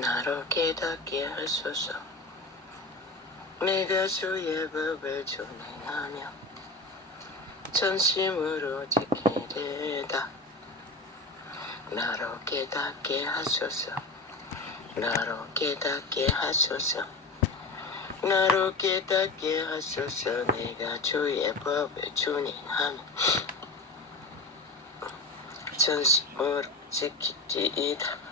나로 깨닫게 하소서. 내가 주의 법을 준행하며 전심으로 지키리다. 나로 깨닫게 하소서. 나로 깨닫게 하소서. 나로 깨닫게 하소서. 내가 주의 법을 준행하며 전심으로 지키리다.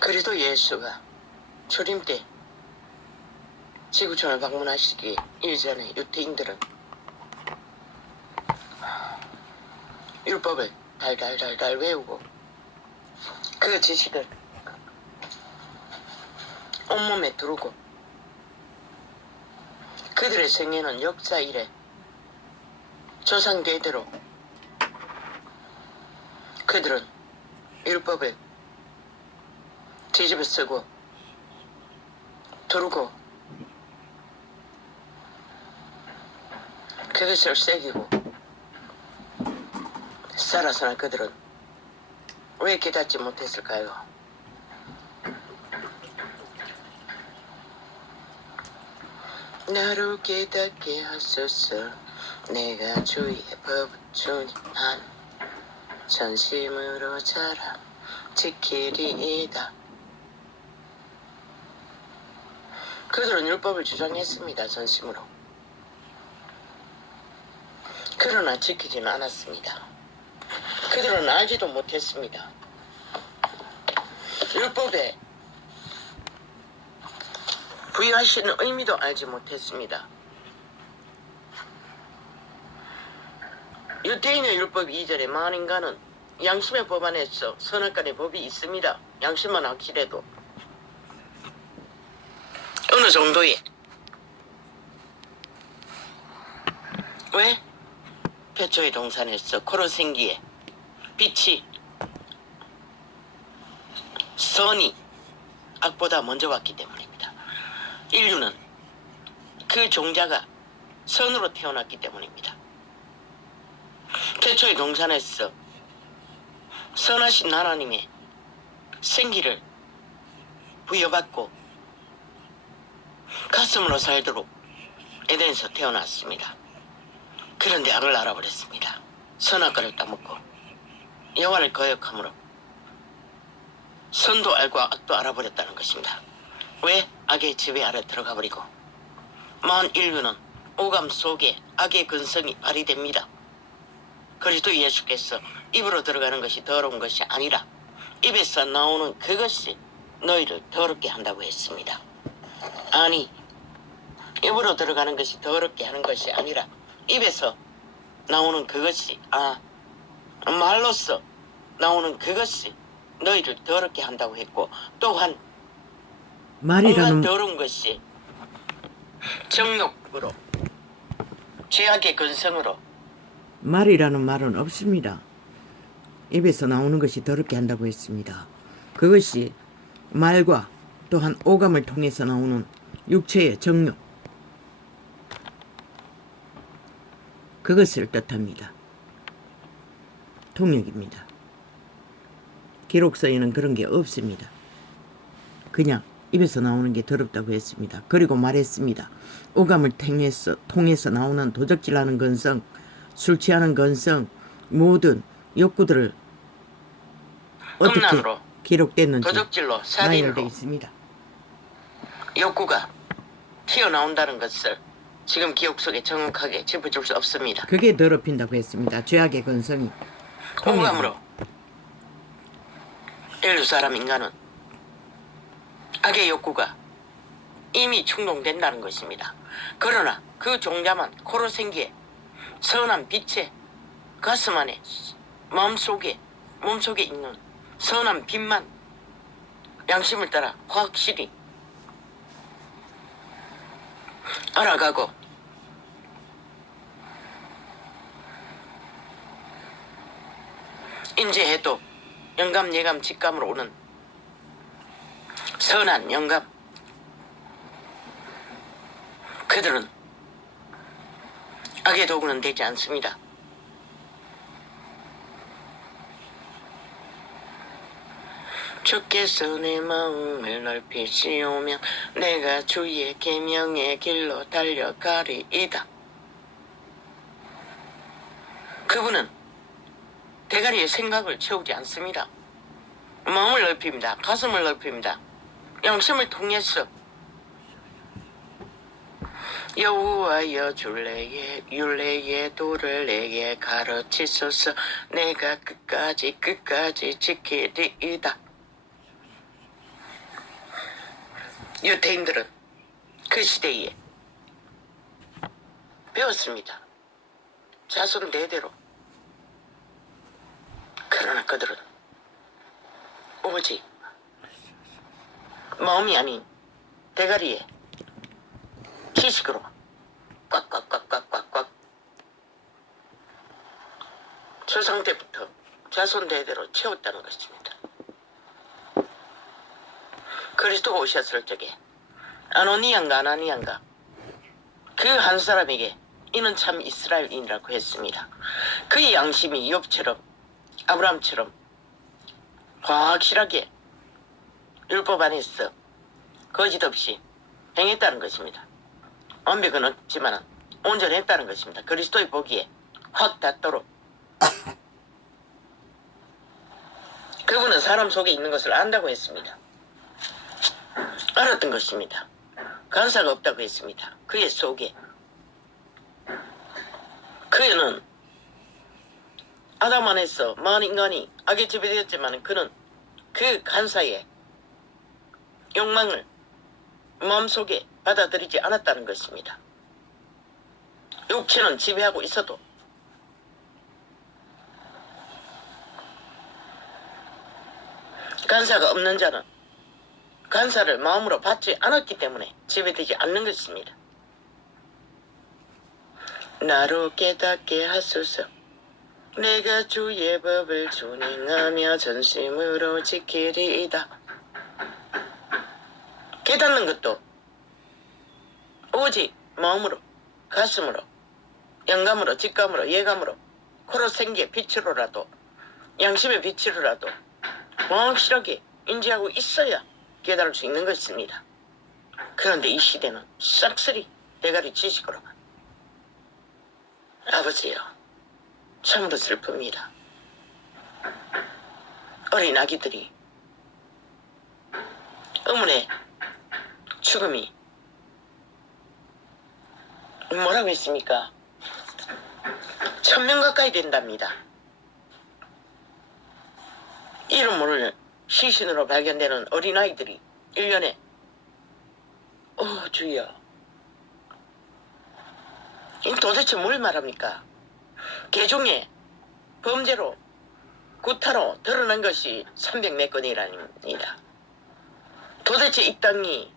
그리도 예수가 초림 때 지구촌을 방문하시기 이전에 유대인들은 율법을 달달달달 외우고 그 지식을 온몸에 두르고 그들의 생애는 역사 이래 조상대대로 그들은 율법을 뒤집어 쓰고 두르고 그것을 새기고 살아서는 그들은 왜 깨닫지 못했을까요? 나로 깨닫게 하소서. 내가 주의 법을 준행하며 전심으로 자라 지키리이다. 그들은 율법을 주장했습니다. 전심으로. 그러나 지키지는 않았습니다. 그들은 알지도 못했습니다. 율법에 부여하시는 의미도 알지 못했습니다. 유대인의 율법 이전에 만인간은 양심의 법 안에서 선악간의 법이 있습니다. 양심만 확실해도 어느 정도의 왜? 태초의 동산에서 코로생기에 빛이 선이 악보다 먼저 왔기 때문입니다. 인류는 그 종자가 선으로 태어났기 때문입니다. 태초의 동산에서 선하신 하나님의 생기를 부여받고 가슴으로 살도록 에덴에서 태어났습니다. 그런데 악을 알아버렸습니다. 선악과를 따먹고 여호와를 거역함으로 선도 알고 악도 알아버렸다는 것입니다. 왜? 악의 지배 아래 들어가 버리고 만 인류는 오감 속에 악의 근성이 발휘됩니다. 그리스도 예수께서 입으로 들어가는 것이 더러운 것이 아니라 입에서 나오는 그것이 너희를 더럽게 한다고 했습니다. 아니, 입으로 들어가는 것이 더럽게 하는 것이 아니라 입에서 나오는 그것이 말로써 나오는 그것이 너희를 더럽게 한다고 했고, 또한 말이라는 온갖 더러운 것이 정욕으로 죄악의 근성으로 말이라는 말은 없습니다. 입에서 나오는 것이 더럽게 한다고 했습니다. 그것이 말과 또한 오감을 통해서 나오는 육체의 정욕, 그것을 뜻합니다. 통역입니다. 기록서에는 그런 게 없습니다. 그냥 입에서 나오는 게 더럽다고 했습니다. 그리고 말했습니다. 오감을 통해서 나오는 도적질하는 근성, 술 취하는 근성, 모든 욕구들을 어떻게 음란으로, 기록됐는지 도적질로, 나열되어 살인으로 있습니다. 욕구가 튀어나온다는 것을 지금 기억 속에 정확하게 짚어줄 수 없습니다. 그게 더럽힌다고 했습니다. 죄악의 근성이. 오감으로 인류 사람 인간은 악의 욕구가 이미 충동된다는 것입니다. 그러나 그 종자만 코로 생기에 선한 빛에 가슴 안에 몸속에 있는 선한 빛만 양심을 따라 확실히 알아가고 인지해도 영감, 예감, 직감으로 오는 선한 영감. 그들은 악의 도구는 되지 않습니다. 주께서 내 마음을 넓히시오면 내가 주의 계명의 길로 달려가리이다. 그분은 대가리에 생각을 채우지 않습니다. 마음을 넓힙니다. 가슴을 넓힙니다. 양심을 통해서 여호와여 줄레의 율례의 도를 내게 가르치소서. 내가 끝까지 지키리이다. 유대인들은 그 시대에 배웠습니다. 자손 대대로. 그러나 그들은 오직 마음이 아닌 대가리에 지식으로 꽉꽉꽉꽉꽉꽉 조상 때부터 자손 대대로 채웠다는 것입니다. 그리스도가 오셨을 적에 아노니안가 아나니안가 그 한 사람에게 이는 참 이스라엘인이라고 했습니다. 그의 양심이 욥처럼 아브라함처럼 확실하게 율법 안에서 거짓 없이 행했다는 것입니다. 완벽은 없지만 온전했다는 것입니다. 그리스도의 보기에 확 닿도록. 그분은 사람 속에 있는 것을 안다고 했습니다. 알았던 것입니다. 간사가 없다고 했습니다. 그의 속에. 그는 아담 안에서 많은 인간이 악에 지배되었지만 그는 그 간사의 욕망을 마음속에 받아들이지 않았다는 것입니다. 육체는 지배하고 있어도 간사가 없는 자는 간사를 마음으로 받지 않았기 때문에 지배되지 않는 것입니다. 나로 깨닫게 하소서. 내가 주의 법을 준행하며 전심으로 지키리이다. 깨닫는 것도 오직 마음으로, 가슴으로, 영감으로, 직감으로, 예감으로, 코로 생기의 빛으로라도, 양심의 빛으로라도 확실하게 인지하고 있어야 깨달을 수 있는 것입니다. 그런데 이 시대는 싹쓸이 대가리 지식으로만. 아버지요, 참으로 슬픕니다. 어린 아기들이 의문의 죽음이 뭐라고 했습니까? 1000명 가까이 된답니다. 이름 모를 시신으로 발견되는 어린아이들이 1년에 주여, 이 도대체 뭘 말합니까? 개중에 범죄로 구타로 드러난 것이 300몇 건이랍니다. 도대체 이 땅이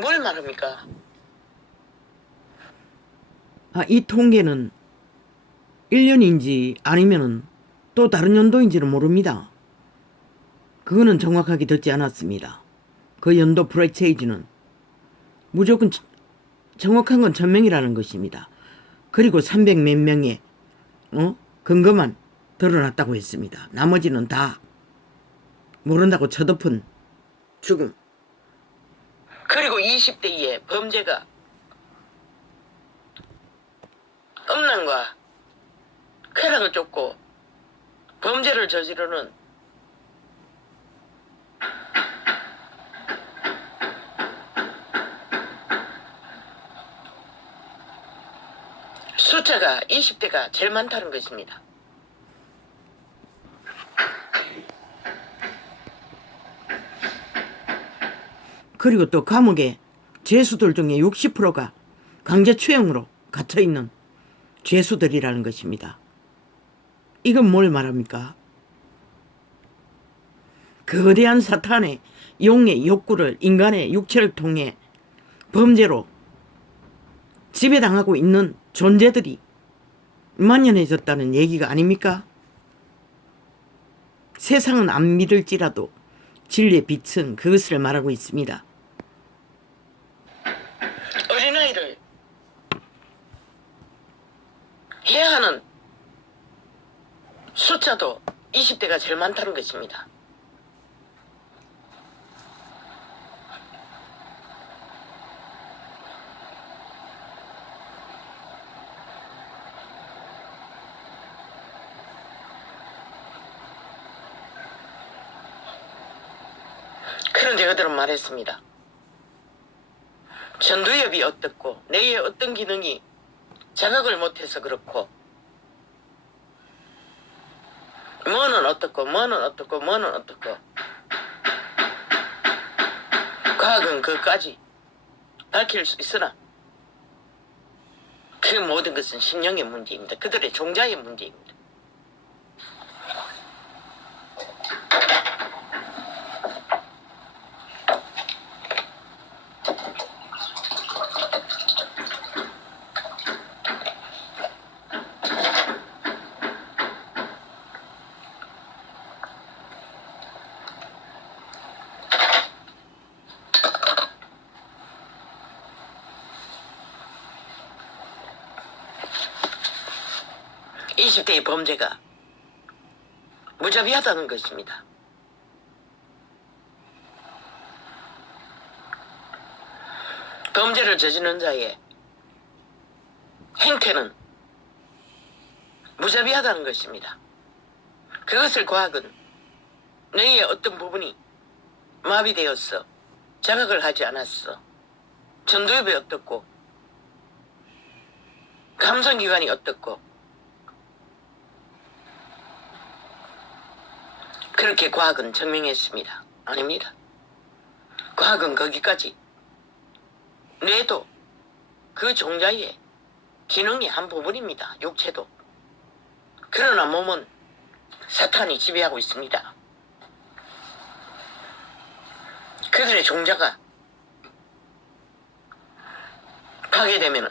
뭘 말합니까? 이 통계는 1년인지 아니면은 또 다른 연도인지는 모릅니다. 그거는 정확하게 듣지 않았습니다. 그 연도 프레체이지는 무조건 정확한 건 1000명이라는 것입니다. 그리고 300 몇 명의 근거만 드러났다고 했습니다. 나머지는 다 모른다고 쳐덮은 죽음. 그리고 20대에 범죄가 음란과 쾌락을 쫓고 범죄를 저지르는 숫자가 20대가 제일 많다는 것입니다. 그리고 또 감옥에 죄수들 중에 60%가 강제추형으로 갇혀있는 죄수들이라는 것입니다. 이건 뭘 말합니까? 거대한 사탄의 용의 욕구를 인간의 육체를 통해 범죄로 지배당하고 있는 존재들이 만연해졌다는 얘기가 아닙니까? 세상은 안 믿을지라도 진리의 빛은 그것을 말하고 있습니다. 어린아이를 해야 하는 숫자도 20대가 제일 많다는 것입니다. 그런데 그들은 말했습니다. 전두엽이 어떻고 뇌의 어떤 기능이 자각을 못해서 그렇고 뭐는 어떻고 뭐는 어떻고 뭐는 어떻고 과학은 그까지 밝힐 수 있으나 그 모든 것은 신령의 문제입니다. 그들의 종자의 문제입니다. 이 20대의 범죄가 무자비하다는 것입니다. 범죄를 저지른 자의 행태는 무자비하다는 것입니다. 그것을 과학은 뇌의 어떤 부분이 마비되었어 자각을 하지 않았어 전두엽이 어떻고 감성기관이 어떻고 그렇게 과학은 증명했습니다. 아닙니다. 과학은 거기까지 뇌도 그 종자의 기능의 한 부분입니다. 육체도. 그러나 몸은 사탄이 지배하고 있습니다. 그들의 종자가 파괴되면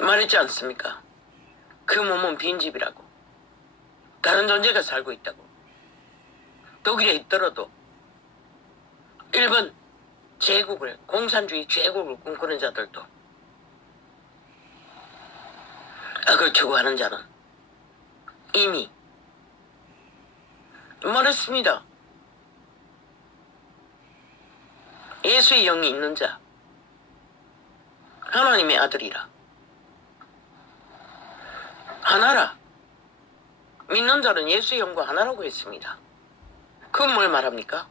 말했지 않습니까? 그 몸은 빈집이라고. 다른 존재가 살고 있다고. 독일에 있더라도 일본 제국을 공산주의 제국을 꿈꾸는 자들도 악을 추구하는 자는 이미 말했습니다. 예수의 영이 있는 자 하나님의 아들이라 하나라 믿는 자는 예수의 영과 하나라고 했습니다. 그건 뭘 말합니까?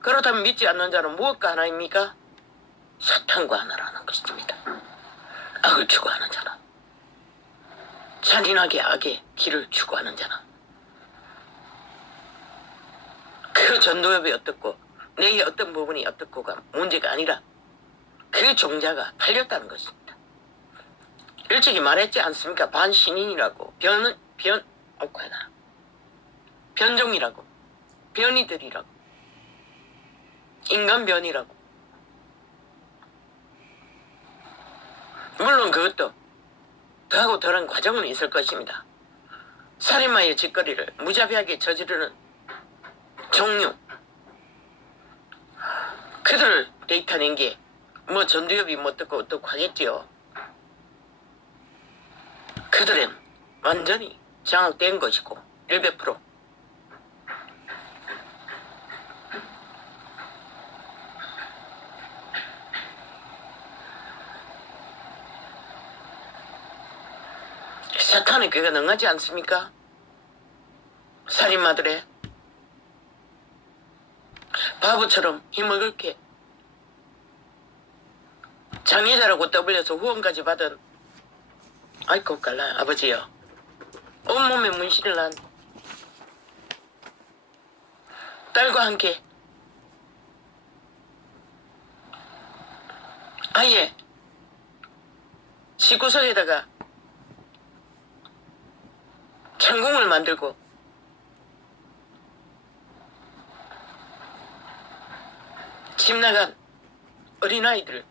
그렇다면 믿지 않는 자는 무엇과 하나입니까? 사탄과 하나라는 것입니다. 악을 추구하는 자는 잔인하게 악의 길을 추구하는 자는 그 전도엽이 어떻고 뇌의 어떤 부분이 어떻고가 문제가 아니라 그 종자가 팔렸다는 것입니다. 일찍이 말했지 않습니까? 반신인이라고 변종이라고 변이들이라고 인간변이라고. 물론 그것도 더하고 덜한 과정은 있을 것입니다. 살인마의 짓거리를 무자비하게 저지르는 종류 그들을 데이터낸 게 뭐 전두엽이 뭐 어떻고 하겠지요. 그들은 완전히 장악된 것이고 100% 사탄의 꾀가 능하지 않습니까? 살인마들의 바보처럼 힘을 긁게 장애자라고 떠불려서 후원까지 받은 아이고 깔라 아버지요 온몸에 문신을 난 딸과 함께 아예 집구석에다가 창공을 만들고 집 나간 어린아이들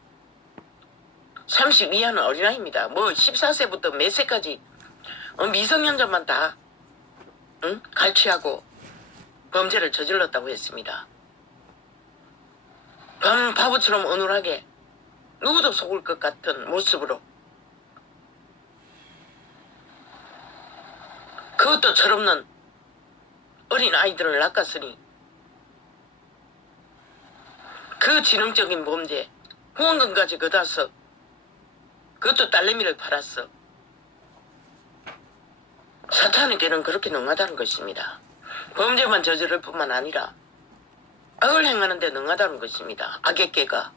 30 이하는 어린아이입니다. 뭐 14세부터 몇 세까지 미성년자만 다 갈취하고 범죄를 저질렀다고 했습니다. 바보처럼 어눌하게 누구도 속을 것 같은 모습으로, 그것도 철없는 어린 아이들을 낚았으니 그 지능적인 범죄, 후원금까지 걷어서 그것도 딸내미를 팔았어. 사탄에게는 그렇게 능하다는 것입니다. 범죄만 저지를 뿐만 아니라 악을 행하는 데 능하다는 것입니다. 악의 깨가.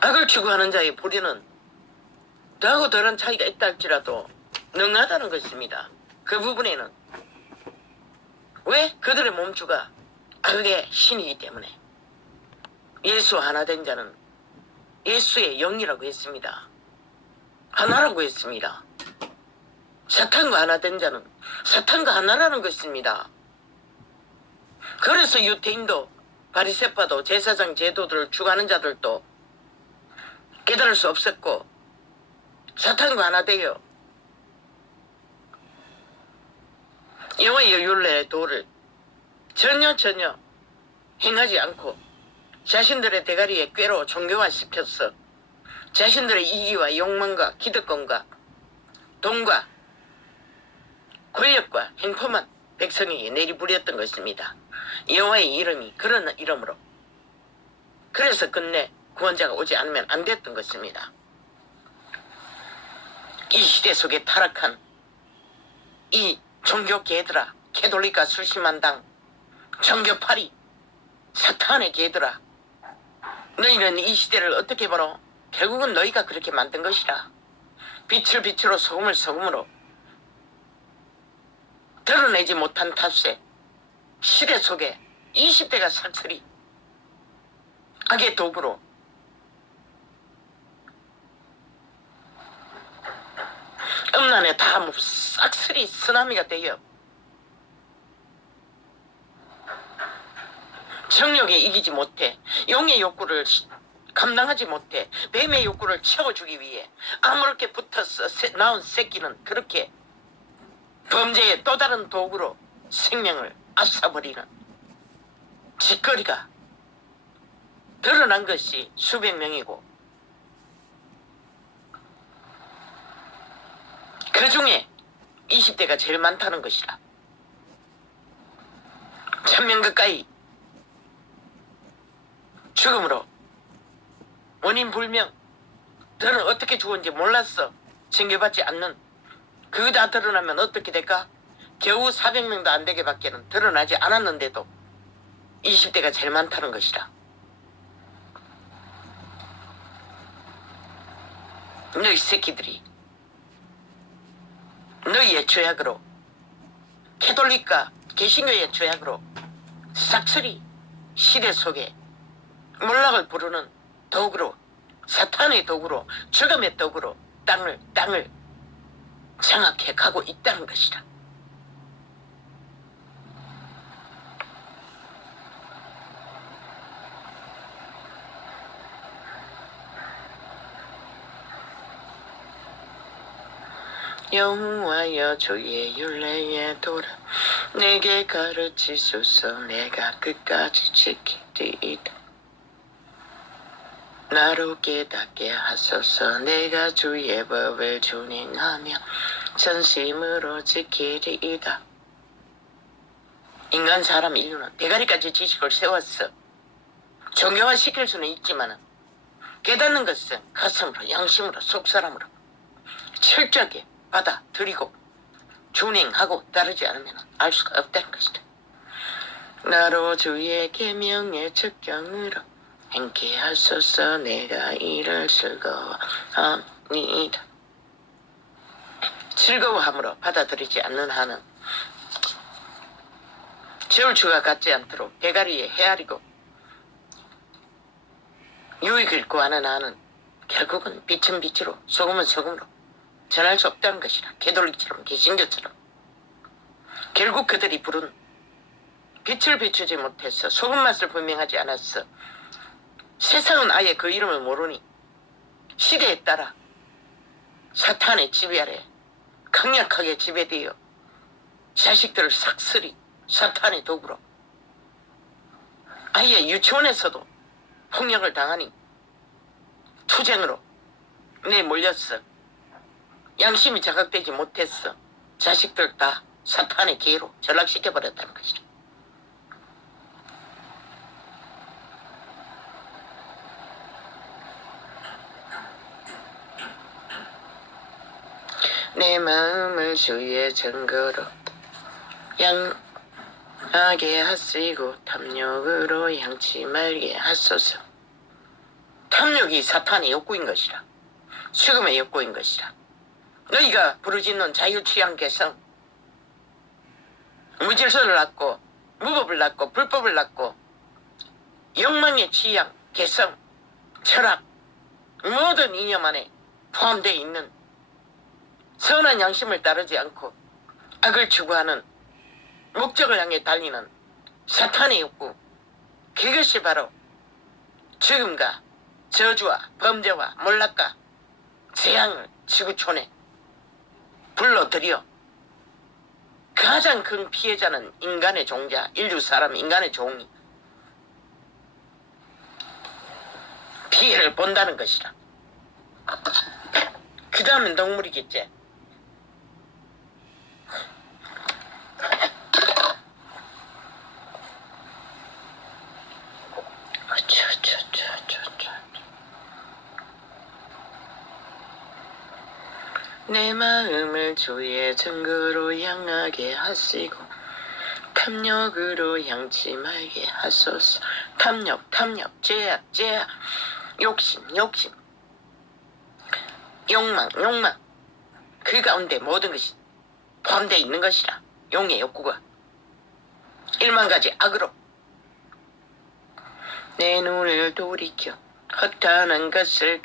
악을 추구하는 자의 불의는 더하고 덜한 차이가 있다 할지라도 능하다는 것입니다. 그 부분에는. 왜? 그들의 몸주가 악의 신이기 때문에. 예수와 하나 된 자는 예수의 영이라고 했습니다. 하나라고 했습니다. 사탄과 하나 된 자는 사탄과 하나라는 것입니다. 그래서 유대인도 바리새파도 제사장 제도들을 주관하는 자들도 깨달을 수 없었고 사탄과 하나 되어 여호와의 율례의 도를 전혀 행하지 않고 자신들의 대가리에 꾀로 종교화시켰어. 자신들의 이기와 욕망과 기득권과 돈과 권력과 행포만 백성에게 내리부렸던 것입니다. 여호와의 이름이 그런 이름으로. 그래서 끝내 구원자가 오지 않으면 안 됐던 것입니다. 이 시대 속에 타락한 이 종교개들아, 캐톨릭과 술심한당, 종교파리, 사탄의 개들아, 너희는 이 시대를 어떻게 보노? 결국은 너희가 그렇게 만든 것이라. 빛을 빛으로 소금을 소금으로 드러내지 못한 탓에 시대 속에 20대가 살살이 악의 도구로 음란에 다 싹쓸이 쓰나미가 되어 정욕에 이기지 못해 용의 욕구를 감당하지 못해 뱀의 욕구를 채워주기 위해 아무렇게 붙어서 나온 새끼는 그렇게 범죄의 또 다른 도구로 생명을 앞서버리는 짓거리가 드러난 것이 수백 명이고 그 중에 20대가 제일 많다는 것이라. 1000명 가까이 죽음으로 원인 불명. 너는 어떻게 죽었는지 몰랐어. 징계받지 않는. 그거 다 드러나면 어떻게 될까? 겨우 400명도 안 되게 밖에는 드러나지 않았는데도 20대가 제일 많다는 것이라. 너희 새끼들이 너희의 죄악으로, 캐톨릭과 개신교의 죄악으로 싹쓸이 시대 속에 몰락을 부르는 도구로, 사탄의 도구로, 죽음의 도구로 땅을 장악해 가고 있다는 것이다. 여호와여 주의 율례에 돌아 내게 가르치소서. 내가 끝까지 지키리이다. 나로 깨닫게 하소서. 내가 주의 법을 준행하며 전심으로 지키리이다. 인간 사람 인류는 대가리까지 지식을 세웠어. 종교화 시킬 수는 있지만 깨닫는 것은 가슴으로, 양심으로, 속사람으로 철저하게 받아들이고 준행하고 따르지 않으면 알 수가 없다는 것이다. 나로 주의 계명의 측경으로 행케 하소서. 내가 이를 즐거워합니다. 즐거워함으로 받아들이지 않는 한은 저울추가 갖지 않도록 대가리에 헤아리고 유익을 구하는 한은 결국은 빛은 빛으로 소금은 소금으로 전할 수 없다는 것이라. 개돌릭처럼 개신교처럼 결국 그들이 부른 빛을 비추지 못해서 소금 맛을 분명하지 않았어. 세상은 아예 그 이름을 모르니 시대에 따라 사탄의 지배 아래 강력하게 지배되어 자식들을 삭슬이 사탄의 도구로 아예 유치원에서도 폭력을 당하니 투쟁으로 내몰렸어. 양심이 자각되지 못했어. 자식들 다 사탄의 기회로 전락시켜버렸다는 것이다. 내 마음을 주의 증거로 향하게 하시고 탐욕으로 향치 말게 하소서. 탐욕이 사탄의 욕구인 것이라. 죽음의 욕구인 것이라. 너희가 부르짖는 자유취향 개성, 무질서를 낳고 무법을 낳고 불법을 낳고 욕망의 취향, 개성, 철학, 모든 이념 안에 포함되어 있는 선한 양심을 따르지 않고 악을 추구하는 목적을 향해 달리는 사탄의 욕구, 그것이 바로 죽음과 저주와 범죄와 몰락과 재앙을 지구촌에 불러들여 가장 큰 피해자는 인간의 종자, 인류 사람, 인간의 종이 피해를 본다는 것이라. 그 다음은 동물이겠지. 내 마음을 주의 증거로 향하게 하시고 탐욕으로 향치 말게 하소서. 탐욕, 죄악, 욕심, 욕망, 그 가운데 모든 것이 포함되어 있는 것이라. 용의 욕구가 1만가지 악으로 내 눈을 돌이켜 허탄한 것을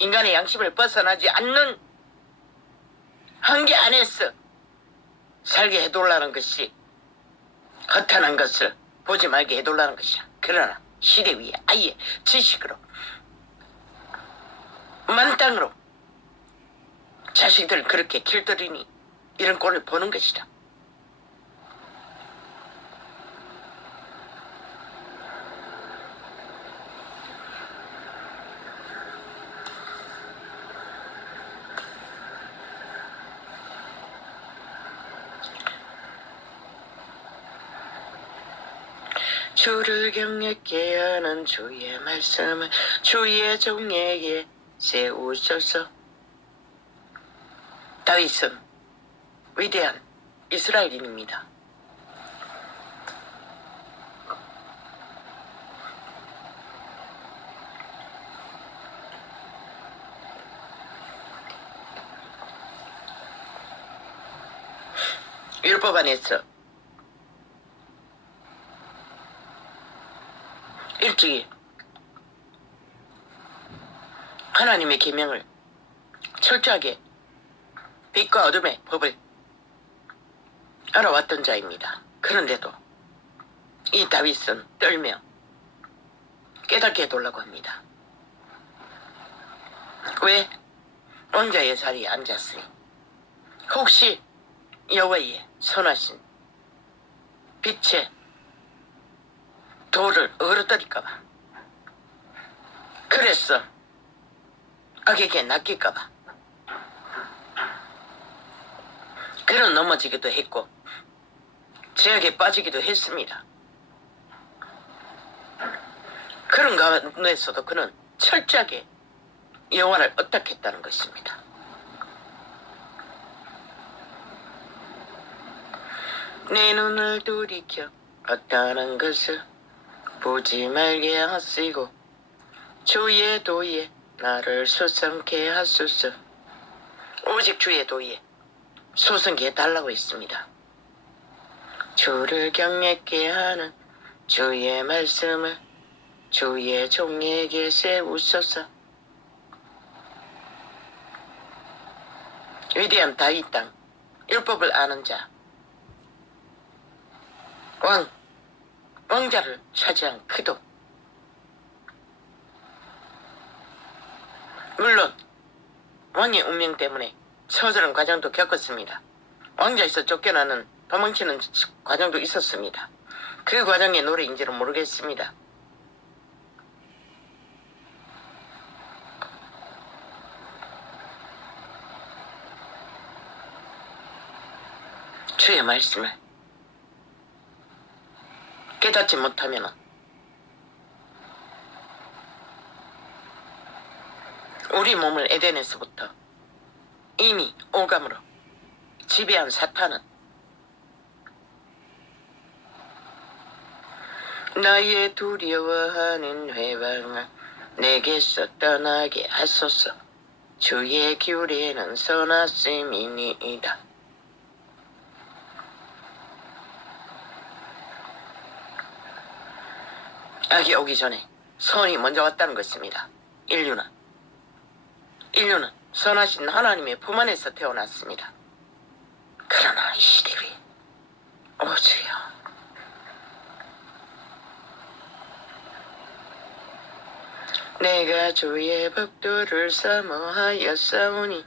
인간의 양심을 벗어나지 않는 한계 안에서 살게 해달라는 것이 허탄한 것을 보지 말게 해달라는 것이야. 그러나 시대 위에 아예 지식으로 만땅으로 자식들 그렇게 길들이니 이런 꼴을 보는 것이다. 주를 경외케 하는 주의 말씀을 주의 종에게 세우소서. 다윗은 위대한 이스라엘인입니다. 율법 안에서 일찍이 하나님의 계명을 철저하게 빛과 어둠의 법을 알아왔던 자입니다. 그런데도 이 다윗은 떨며 깨닫게 해달라고 합니다. 왜? 왕자의 자리에 앉았으니 혹시 여호와의 선하신 빛의 도를 어그러뜨릴까봐, 그래서 악에게 낚일까봐 그는 넘어지기도 했고 죄악에 빠지기도 했습니다. 그런 가운데서도 그는 철저하게 여호와를 의탁했다는 것입니다. 내 눈을 돌이켜 어떠한 것을 보지 말게 하시고 주의 도에 나를 소성케 하소서. 오직 주의 도에 소성케 해달라고 했습니다. 주를 경외케 하는 주의 말씀을 주의 종에게 세우소서. 위대한 다윗 땅, 율법을 아는 자, 왕자를 차지한 그도, 물론 왕의 운명 때문에 처절한 과정도 겪었습니다. 왕자에서 쫓겨나는 도망치는 과정도 있었습니다. 그 과정의 노래인지는 모르겠습니다. 주의 말씀을 깨닫지 못하면 우리 몸을 에덴에서부터 이미 오감으로 지배한 사탄은 나의 두려워하는 회방을 내게서 떠나게 하소서. 주의 규례는 선하심이니이다. 악이 오기 전에 선이 먼저 왔다는 것입니다. 인류는 선하신 하나님의 품 안에서 태어났습니다. 그러나 이 시대 위에 오주여, 내가 주의 법도를 사모하였사오니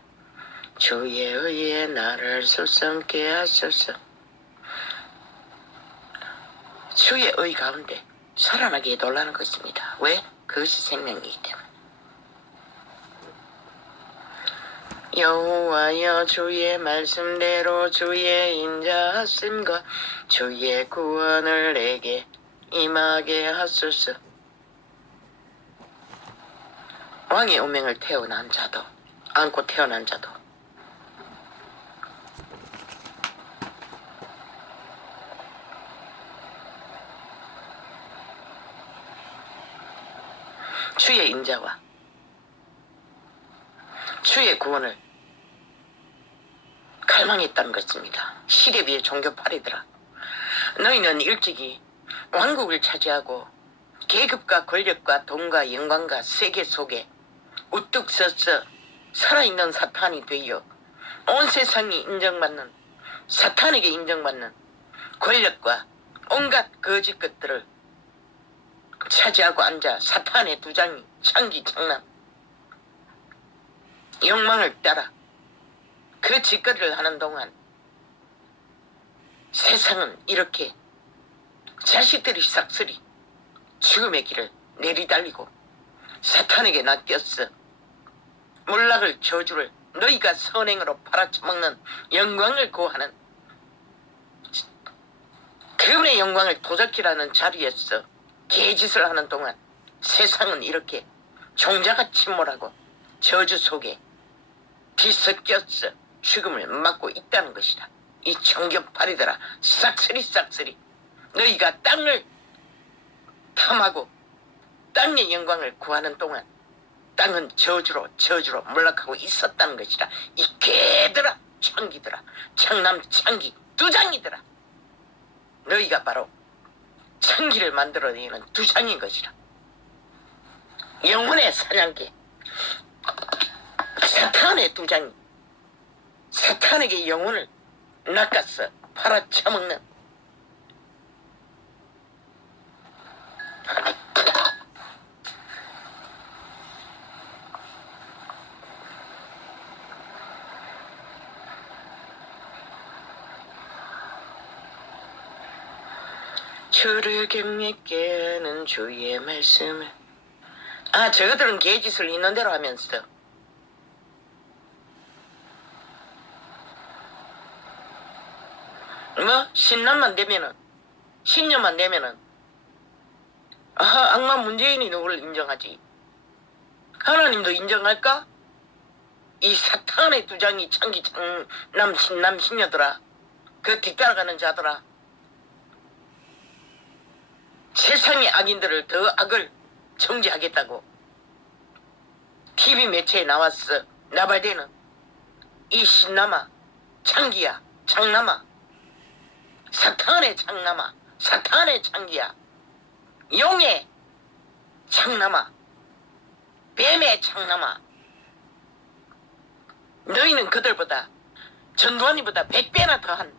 주의 의에 나를 소성케 하소서. 주의 의 가운데 살아나기에 놀라는 것입니다. 왜? 그것이 생명이기 때문에. 여호와여, 주의 말씀대로 주의 인자하심과 주의 구원을 내게 임하게 하소서. 왕의 운명을 태어난 자도 안고 태어난 자도 주의 인자와 주의 구원을 갈망했다는 것입니다. 시대 위의 종교팔이들아, 너희는 일찍이 왕국을 차지하고 계급과 권력과 돈과 영광과 세계 속에 우뚝 서서 살아있는 사탄이 되어 온 세상이 인정받는, 사탄에게 인정받는 권력과 온갖 거짓 것들을 차지하고 앉아 사탄의 두장이 창기 장남 욕망을 따라 그 짓거리를 하는 동안 세상은 이렇게 자식들이 싹쓸이 죽음의 길을 내리달리고 사탄에게 낚였어 몰락을 저주를 너희가 선행으로 팔아쳐먹는 영광을 구하는 그분의 영광을 도적질하는 자리에서 개짓을 하는 동안 세상은 이렇게 종자가 침몰하고 저주 속에 뒤섞여서 죽음을 맞고 있다는 것이다. 이 정겹팔이들아, 싹쓸이 너희가 땅을 탐하고 땅의 영광을 구하는 동안 땅은 저주로 몰락하고 있었다는 것이다. 이 개들아, 창기들아, 창남 창기 두장이들아, 너희가 바로 창기를 만들어내는 두장인 것이라. 영혼의 사냥개 사탄의 두장이 사탄에게 영혼을 낚아서 팔아쳐먹는 주를 경외케 하는 주의 말씀을 저들은 개짓을 있는 대로 하면서 신남만 되면은 신녀만 되면은 악마 문재인이 누구를 인정하지? 하나님도 인정할까? 이 사탄의 두장이 창기 장남 신남 신녀들아, 그 뒤따라가는 자들아, 세상의 악인들을 더 악을 정죄하겠다고 TV 매체에 나왔어 나발대는 이 신남아, 창기야, 장남아, 사탄의 장남아, 사탄의 창기야, 용의 창남아, 뱀의 창남아, 너희는 그들보다 전두환이보다 100배나 더한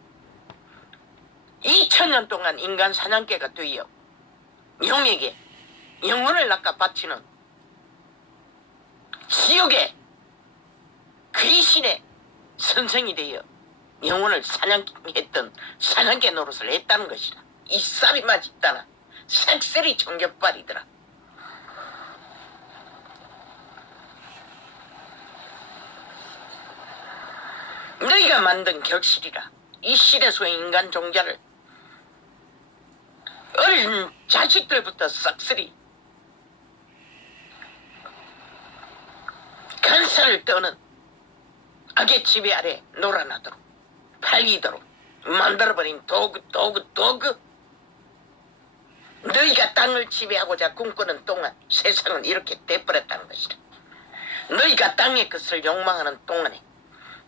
2000년 동안 인간 사냥개가 되어 용에게 영혼을 낚아 바치는 지옥의 귀신의 선생이 되어 영혼을 사냥했던 사냥개 노릇을 했다는 것이다. 이 쌀이마 집단아, 색슬이 정겹발이더라. 너희가 만든 격실이라. 이 시대 소의 인간 종자를 어린 자식들부터 싹쓸이 간살을 떠는 악의 지배 아래 놀아나도록 팔리도록 만들어버린 도구. 너희가 땅을 지배하고자 꿈꾸는 동안 세상은 이렇게 돼버렸다는 것이다. 너희가 땅의 것을 욕망하는 동안에,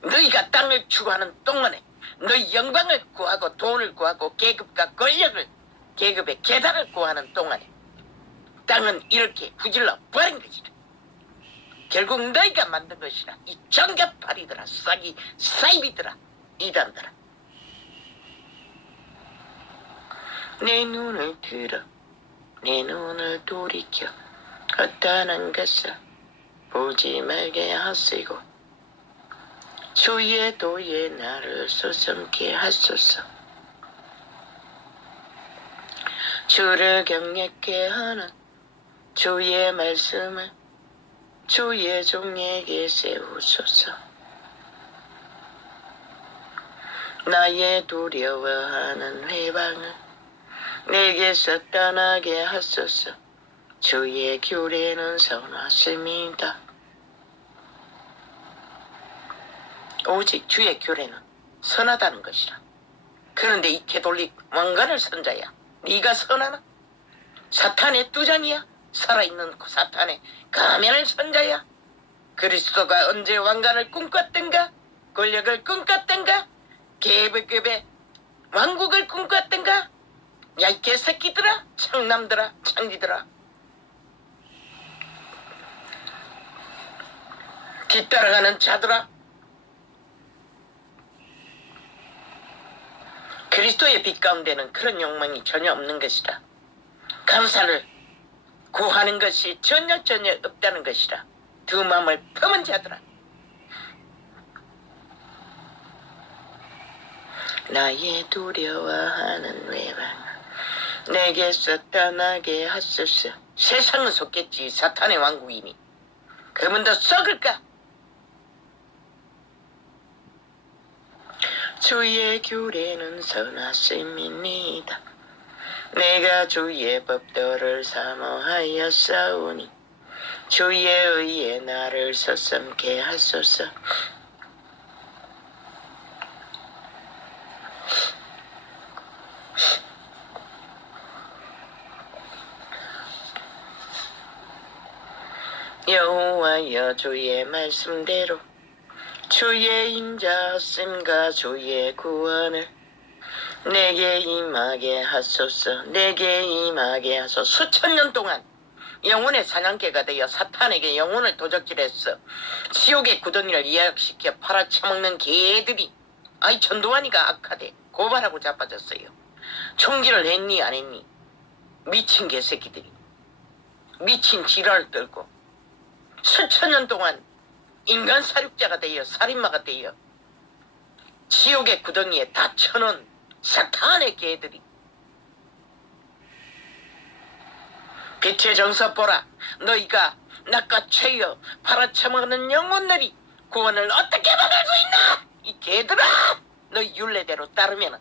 너희가 땅을 추구하는 동안에, 너희 영광을 구하고 돈을 구하고 계급과 권력을, 계급의 계단을 구하는 동안에 땅은 이렇게 부질러 버린 것이다. 결국 너희가 만든 것이라. 이 정겹팔이더라. 싹이 사입이더라. 이단들아. 내 눈을 들어 내 눈을 돌이켜 어떠한 것을 보지 말게 하시고 주의 도에 나를 소성케 하소서. 주를 경외케 하는 주의 말씀을 주의 종에게 세우소서. 나의 두려워하는 회방을 내게서 떠나게 하소서. 주의 규례는 선하십니다. 오직 주의 규례는 선하다는 것이라. 그런데 이 개돌릭 왕관을 선자야, 네가 선하나? 사탄의 두장이야. 살아있는 그 사탄의 가면을 선자야. 그리스도가 언제 왕관을 꿈꿨던가? 권력을 꿈꿨던가? 계급의 왕국을 꿈꿨던가? 야, 이 개새끼들아, 창남들아, 창지들아, 뒤따라가는 자들아, 그리스도의 빛 가운데는 그런 욕망이 전혀 없는 것이라. 감사를 구하는 것이 전혀 없다는 것이라. 두 마음을 품은 자들아, 나의 두려워하는 외방 내게서 떠나게 하소서. 세상은 속겠지. 사탄의 왕국이니 그러면 더 썩을까? 주의 규례는 선하심이니이다. 내가 주의 법도를 사모하여 싸우니 주의 의에 나를 서슴게 하소서. 여호와여, 주의 말씀대로 주의 인자하심과 주의 구원을 내게 임하게 하소서. 내게 임하게 하소서. 수천 년 동안 영혼의 사냥개가 되어 사탄에게 영혼을 도적질했어. 지옥의 구덩이를 예약시켜 팔아쳐먹는 개들이, 아이 전두환이가 악하대 고발하고 자빠졌어요. 총질을 했니 안 했니? 미친 개새끼들이 미친 지랄을 떨고 수천 년 동안 인간 사륙자가 되어 살인마가 되어 지옥의 구덩이에 다 쳐놓은 사탄의 개들이, 빛의 정서 보라. 너희가 낚아채여 팔아쳐먹는 영혼들이 구원을 어떻게 받을 수 있나? 이 개들아, 너희 율례대로 따르면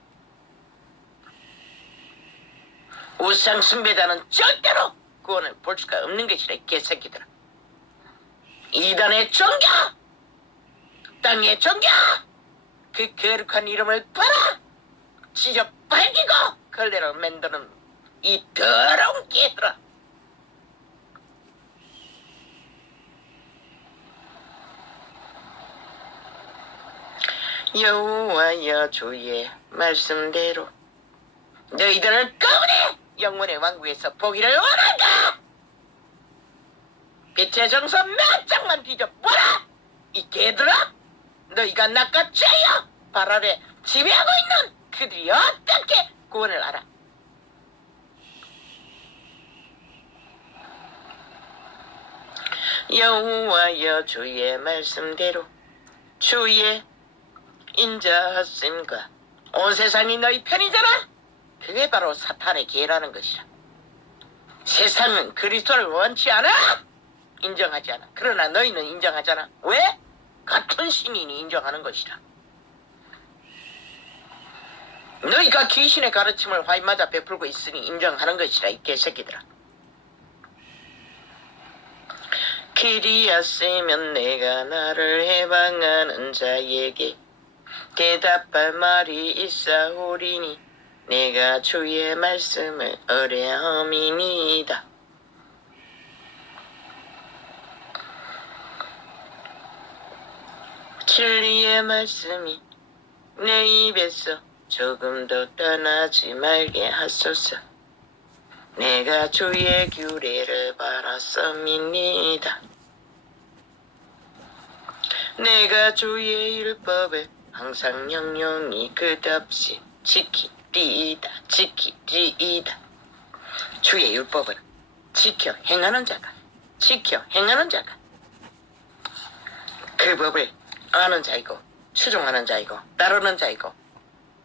우상 숭배자는 절대로 구원을 볼 수가 없는 것이라. 이 개새끼들아, 이단의 종교, 땅의 종교, 그 거룩한 이름을 봐라. 찢어 빨기고 걸레로 만드는 이 더러운 개들아. 여호와여, 주의 말씀대로 너희들을 꺼내 영원의 왕국에서 보기를 원한다. 빛의 정서 몇 장만 뒤져보라. 이 개들아, 너희가 낚아채여 발 아래 지배하고 있는 그들이 어떻게 구원을 알아? 여호와여, 주의 말씀대로 주의 인정했습니까? 온 세상이 너희 편이잖아? 그게 바로 사탄의 계라는 것이라. 세상은 그리스도를 원치 않아? 인정하지 않아. 그러나 너희는 인정하잖아. 왜? 같은 신인이 인정하는 것이라. 너희가 귀신의 가르침을 화이마다 베풀고 있으니 인정하는 것이라, 이 개새끼들아. 길이었으면 내가 나를 해방하는 자에게 대답할 말이 있사오리니 내가 주의 말씀을 어뢰함이니이다. 진리의 말씀이 내 입에서 조금도 떠나지 말게 하소서. 내가 주의 규례를 바랐음이니이다. 내가 주의 율법을 항상 영영이 끝없이 지키리이다. 주의 율법은 지켜 행하는 자가, 그 법을 아는 자이고 수종하는 자이고 따르는 자이고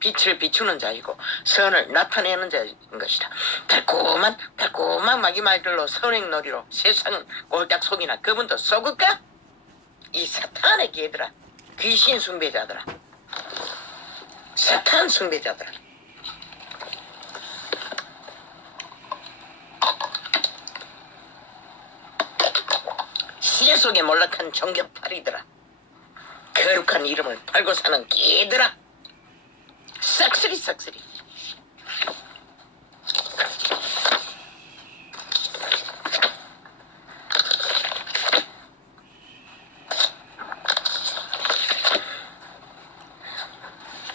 빛을 비추는 자이고 선을 나타내는 자인 것이다. 달콤한 마귀 말들로 선행놀이로 세상은 꼴딱 속이나 그분도 속을까? 이 사탄의 개들아, 귀신 숭배자들아, 사탄 숭배자들아. 시제 속에 몰락한 종교팔이들아, 거룩한 이름을 팔고 사는 개들아, 싹쓸이.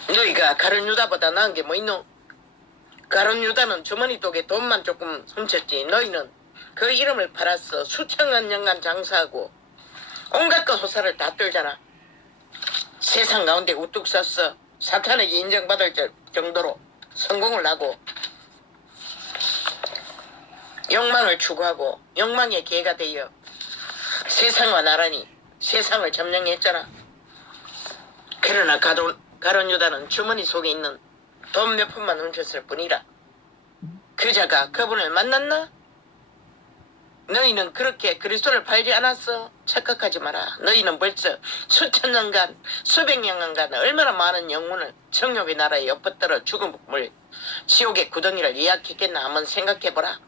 너희가 가룟 유다보다 나은 게 뭐 있노? 가룟 유다는 주머니 속에 돈만 조금 훔쳤지. 너희는 그 이름을 팔아서 수천만 년간 장사하고 온갖 것 호사를 다 떨잖아. 세상 가운데 우뚝 섰어. 사탄에게 인정받을 정도로 성공을 하고 욕망을 추구하고 욕망의 개가 되어 세상과 나란히 세상을 점령했잖아. 그러나 가룟 유다는 주머니 속에 있는 돈 몇 푼만 훔쳤을 뿐이라. 그 자가 그분을 만났나? 너희는 그렇게 그리스도를 팔지 않았어. 착각하지 마라. 너희는 벌써 수천 년간 수백 년간 얼마나 많은 영혼을 정욕의 나라에 엿받들어 죽음을 지옥의 구덩이를 예약했겠나 한번 생각해보라.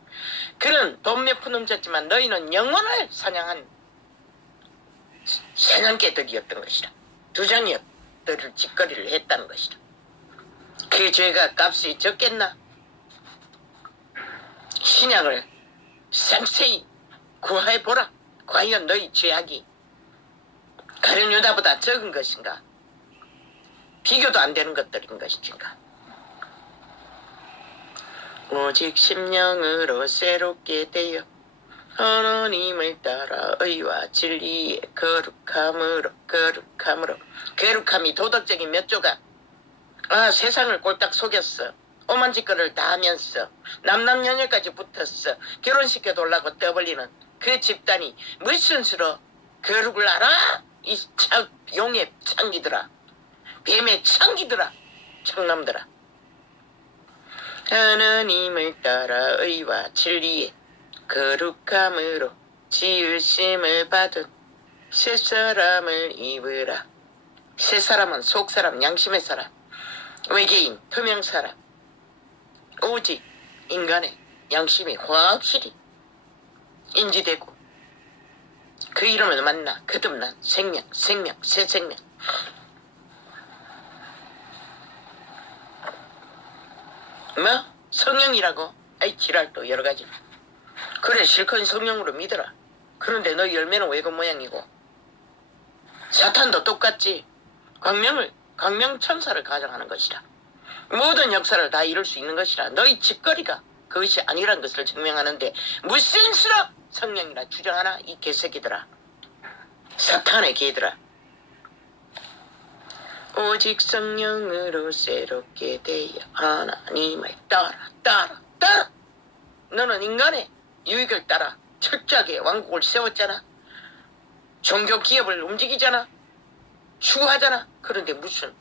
그는 돈 몇 푼 훔쳤지만 너희는 영혼을 사냥한 사냥개들이었던 것이다. 두장이었던 짓거리를 했다는 것이다. 그 죄가 값이 적겠나? 신약을 상세히 구해보라. 과연 너희 죄악이 가룟 유다보다 적은 것인가? 비교도 안 되는 것들인 것인가? 오직 심령으로 새롭게 되어 하나님을 따라 의와 진리의 거룩함이 도덕적인 몇 조각. 세상을 꼴딱 속였어. 오만 짓거리를 다 하면서 남남녀녀까지 붙었어. 결혼시켜 돌라고 떠벌리는 그 집단이 무슨 수로 거룩을 알아? 이 용의 창기들아, 뱀의 창기들아, 청남들아. 하나님을 따라 의와 진리의 거룩함으로 지으심을 받은 새 사람을 입으라. 새 사람은 속사람, 양심의 사람, 외계인, 투명 사람. 오직 인간의 양심이 확실히 인지되고 그 이름을 만나 거듭난 생명, 새 생명. 뭐? 성령이라고? 아이 지랄 또 여러가지. 그래 실컷 성령으로 믿어라. 그런데 너 열매는 왜 그 모양이고? 사탄도 똑같지. 광명천사를 가장하는 것이라. 모든 역사를 다 이룰 수 있는 것이라. 너희 짓거리가 그것이 아니란 것을 증명하는데 무슨 수로 성령이라 주장하나? 이 개새끼들아, 사탄의 개들아. 오직 성령으로 새롭게 되어 하나님을 따라. 너는 인간의 유익을 따라 철저하게 왕국을 세웠잖아. 종교 기업을 움직이잖아. 추구하잖아. 그런데 무슨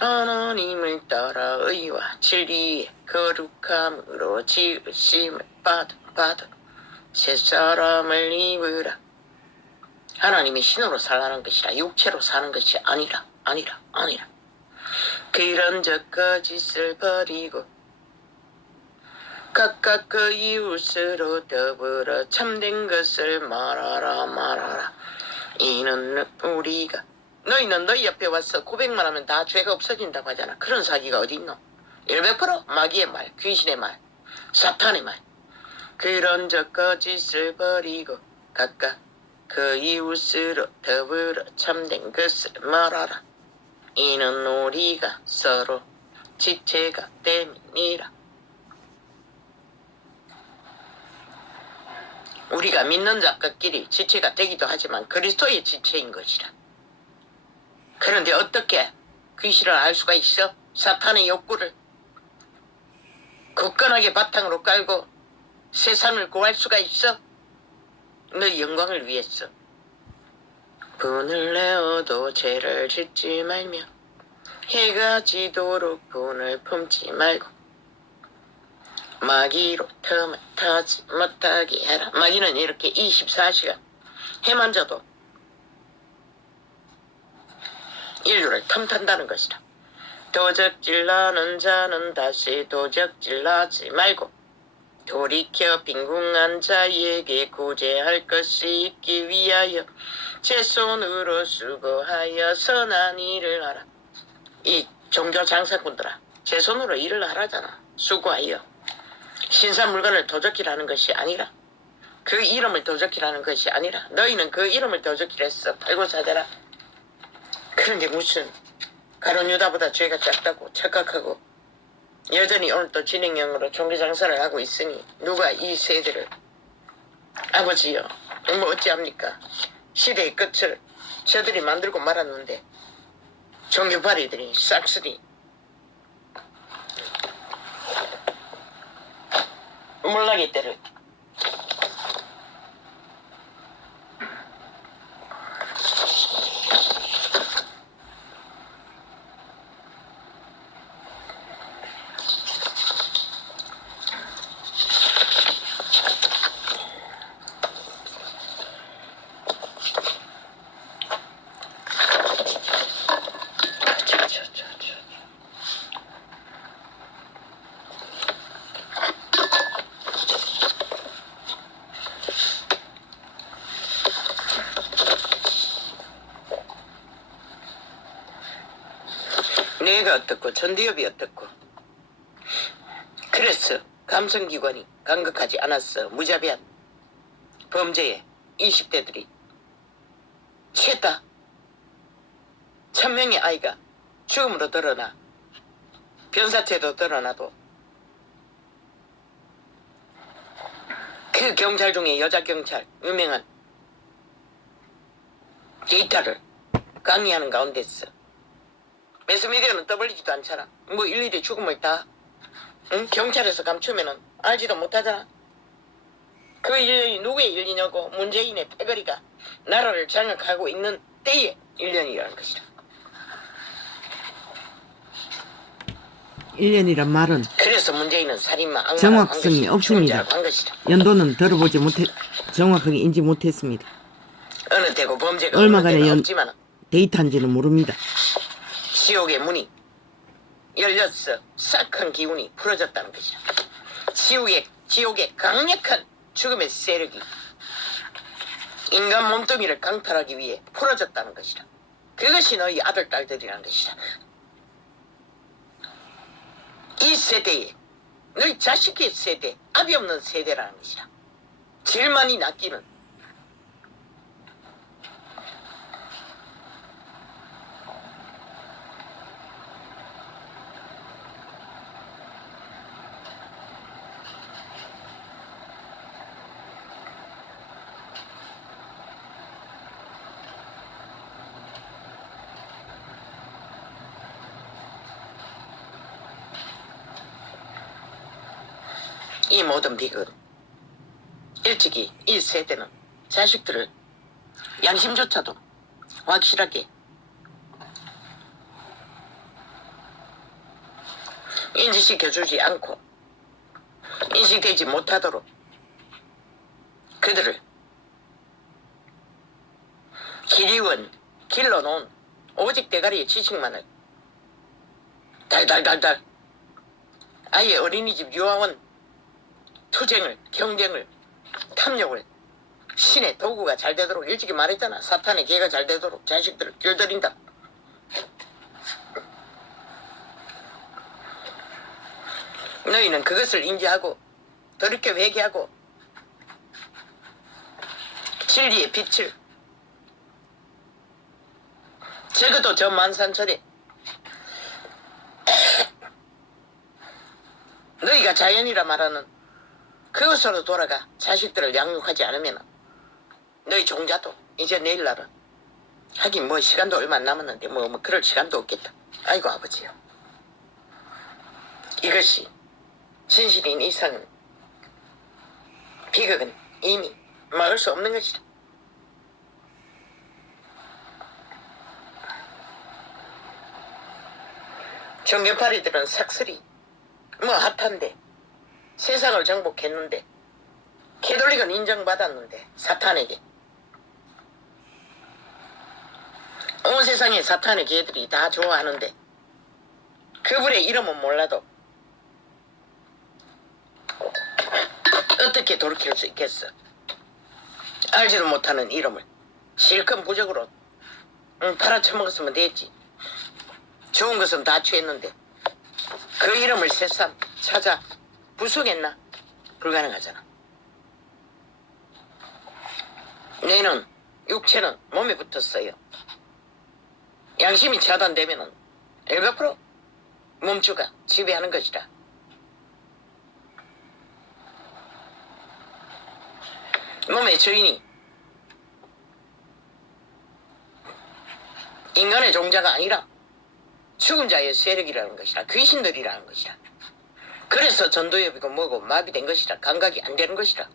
하나님을 따라 의와 진리의 거룩함으로 지으심을 받아 새 사람을 입으라. 하나님의 신으로 살라는 것이라, 육체로 사는 것이 아니라. 그런 저 거짓을 버리고 각각 그 이웃으로 더불어 참된 것을 말하라. 이는 우리가, 너희는 너희 옆에 와서 고백만 하면 다 죄가 없어진다고 하잖아. 그런 사기가 어디 있노? 100% 마귀의 말, 귀신의 말, 사탄의 말. 그런 저 거짓을 버리고 각각 그 이웃으로 더불어 참된 것을 말하라. 이는 우리가 서로 지체가 됨이니라. 우리가 믿는 자들끼리 지체가 되기도 하지만 그리스도의 지체인 것이라. 그런데 어떻게 귀신을 알 수가 있어? 사탄의 욕구를 굳건하게 바탕으로 깔고 세상을 구할 수가 있어? 너희 영광을 위해서. 분을 내어도 죄를 짓지 말며 해가 지도록 분을 품지 말고 마귀로 틈을 타지 못하게 해라. 마귀는 이렇게 24시간 해만 져도 인류를 틈탄다는 것이라. 도적질나는 자는 다시 도적질나지 말고 돌이켜 빈궁한 자에게 구제할 것이 있기 위하여 제 손으로 수고하여 선한 일을 하라. 이 종교 장사꾼들아, 제 손으로 일을 하라잖아. 수고하여. 신선 물건을 도적질하는 것이 아니라, 그 이름을 도적질하는 것이 아니라, 너희는 그 이름을 도적질했어. 팔고 사자라. 그런데 무슨 가룟 유다보다 죄가 작다고 착각하고 여전히 오늘 또 진행형으로 종교 장사를 하고 있으니 누가 이 세대를, 아버지여 뭐 어찌합니까? 시대의 끝을 저들이 만들고 말았는데 종교파리들이 싹쓸이 몰락의 때를 내가 어떻고 전두엽이 어떻고. 그래서 감성기관이 감각하지 않았어. 무자비한 범죄에 20대들이 취했다. 1000명의 아이가 죽음으로 드러나 변사체도 드러나도 그 경찰 중에 여자 경찰 유명한 데이터를 강의하는 가운데서 매스미디어는 떠벌리지도 않잖아. 뭐 일일이 죽음을 다 경찰에서 감추면은 알지도 못하잖아. 그 일년이 누구의 일이냐고. 문재인의 패거리가 나라를 장악하고 있는 때의 일년이라는 것이다. 1년이란 말은 그래서 문재인은 살인마 악마라고 정확성이 없습니다. 한 것이다. 연도는 들어보지 못해 정확하게 인지 못했습니다. 어느 때고 범죄가 얼마간의 어느 없지만 데이터인지는 모릅니다. 지옥의 문이 열렸어. 싹한 기운이 풀어졌다는 것이다. 지옥의 강력한 죽음의 세력이 인간 몸뚱이를 강탈하기 위해 풀어졌다는 것이다. 그것이 너희 아들, 딸들이라는 것이다. 이 세대에, 너희 자식의 세대, 압이 없는 세대라는 것이다. 제일 많이 낚이는 이 모든 비극. 일찍이 이 세대는 자식들을 양심조차도 확실하게 인지시켜주지 않고 인식되지 못하도록 그들을 기리원 길러놓은 오직 대가리의 지식만을 달달달달 아예 어린이집 유아원 투쟁을 경쟁을 탐욕을 신의 도구가 잘 되도록 일찍이 말했잖아. 사탄의 개가 잘 되도록 자식들을 길들인다. 너희는 그것을 인지하고 더럽게 회개하고 진리의 빛을 적어도 저 만산철에 너희가 자연이라 말하는 그것으로 돌아가 자식들을 양육하지 않으면 너희 종자도 이제 내일날은 하긴 뭐 시간도 얼마 안 남았는데 뭐 그럴 시간도 없겠다. 아이고 아버지요. 이것이 진실인 이상은 비극은 이미 막을 수 없는 것이다. 종교파리들은 삭슬이 뭐 핫한데 세상을 정복했는데 캐톨릭은 인정받았는데 사탄에게 온 세상의 사탄의 개들이 다 좋아하는데 그분의 이름은 몰라도 어떻게 돌이킬 수 있겠어. 알지도 못하는 이름을 실컷 부적으로 팔아쳐먹었으면 됐지. 좋은 것은 다 취했는데 그 이름을 새삼 찾아 부수겠나? 불가능하잖아. 뇌는 육체는 몸에 붙었어요. 양심이 차단되면은 100% 몸주가 지배하는 것이라. 몸의 주인이 인간의 종자가 아니라 죽은 자의 세력이라는 것이라. 귀신들이라는 것이라. 그래서 전도엽이고 뭐고 마비된 것이라. 감각이 안 되는 것이라.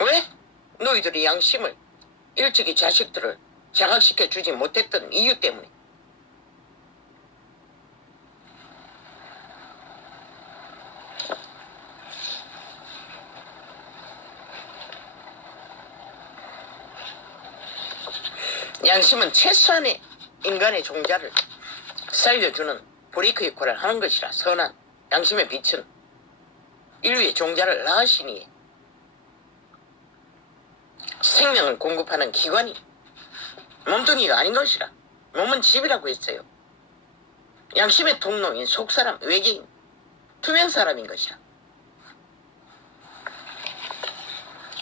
왜? 너희들이 양심을 일찍이 자식들을 자각시켜 주지 못했던 이유 때문에. 양심은 최소한의 인간의 종자를 살려주는 브레이크 역할을 하는 것이라. 선한 양심의 빛은 인류의 종자를 낳으시니 생명을 공급하는 기관이 몸뚱이가 아닌 것이라. 몸은 집이라고 했어요. 양심의 통로인 속사람, 외계인, 투명사람인 것이라.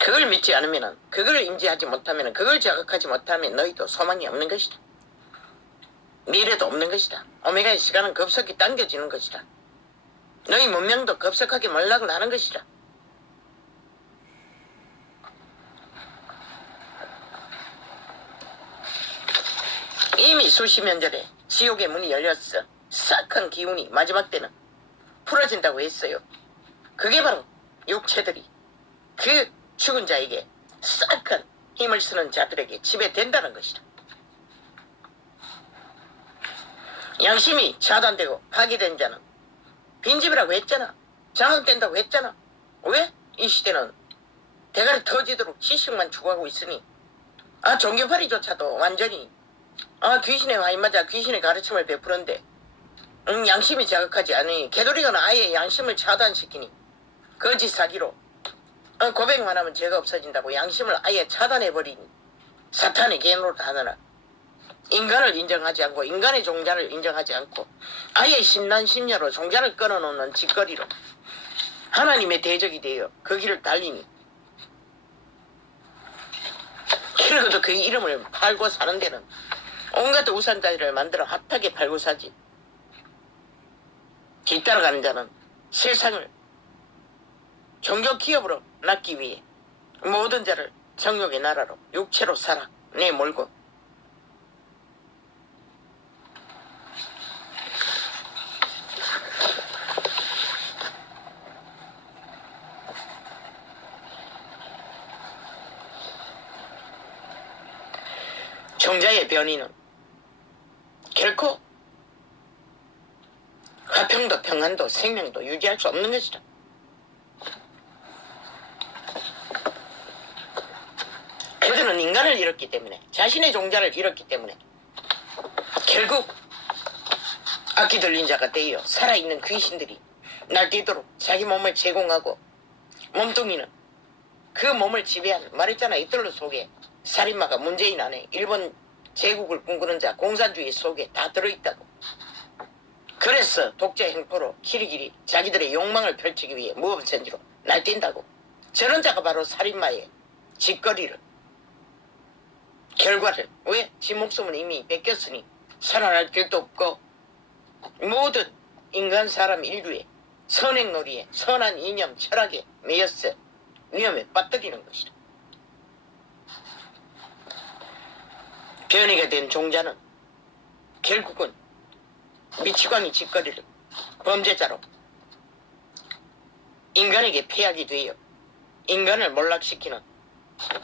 그걸 믿지 않으면, 그걸 인지하지 못하면, 그걸 자각하지 못하면 너희도 소망이 없는 것이다. 미래도 없는 것이다. 오메가의 시간은 급속히 당겨지는 것이다. 너희 문명도 급속하게 몰락을 하는 것이다. 이미 수십년 전에 지옥의 문이 열렸어. 싹한 기운이 마지막 때는 풀어진다고 했어요. 그게 바로 육체들이 그 죽은 자에게 싹한 힘을 쓰는 자들에게 지배된다는 것이다. 양심이 차단되고 파괴된 자는 빈집이라고 했잖아. 장악된다고 했잖아. 왜? 이 시대는 대가리 터지도록 지식만 추구하고 있으니 종교파리조차도 완전히 귀신의 와인마자 귀신의 가르침을 베푸는데 양심이 자극하지 않으니 개도리가는 아예 양심을 차단시키니 거짓 사기로 고백만 하면 죄가 없어진다고 양심을 아예 차단해버리니 사탄의 개노릇 하느라 인간을 인정하지 않고 인간의 종자를 인정하지 않고 아예 심란심녀로 종자를 끊어놓는 짓거리로 하나님의 대적이 되어 그 길을 달리니 그러고도 그 이름을 팔고 사는 데는 온갖 우산자리를 만들어 핫하게 팔고 사지. 뒤따라가는 자는 세상을 종교 기업으로 낳기 위해 모든 자를 정욕의 나라로 육체로 살아 내몰고 종자의 변이는 결코 화평도 평안도 생명도 유지할 수 없는 것이다. 그들은 인간을 잃었기 때문에, 자신의 종자를 잃었기 때문에 결국 악기 들린 자가 되어 살아있는 귀신들이 날뛰도록 자기 몸을 제공하고, 몸뚱이는 그 몸을 지배하는, 말했잖아, 이들로 속에 살인마가 문재인 안에 일본 제국을 꿈꾸는 자 공산주의 속에 다 들어있다고. 그래서 독재 행포로 길이길이 자기들의 욕망을 펼치기 위해 무법천지로 날뛴다고. 저런 자가 바로 살인마의 짓거리를, 결과를, 왜? 지 목숨은 이미 뺏겼으니 살아날 길도 없고 모든 인간 사람 인류의 선행놀이에, 선한 이념 철학에 매였어 위험에 빠뜨리는 것이다. 변이가 된 종자는 결국은 미치광이 짓거리를 범죄자로 인간에게 폐하게 되어 인간을 몰락시키는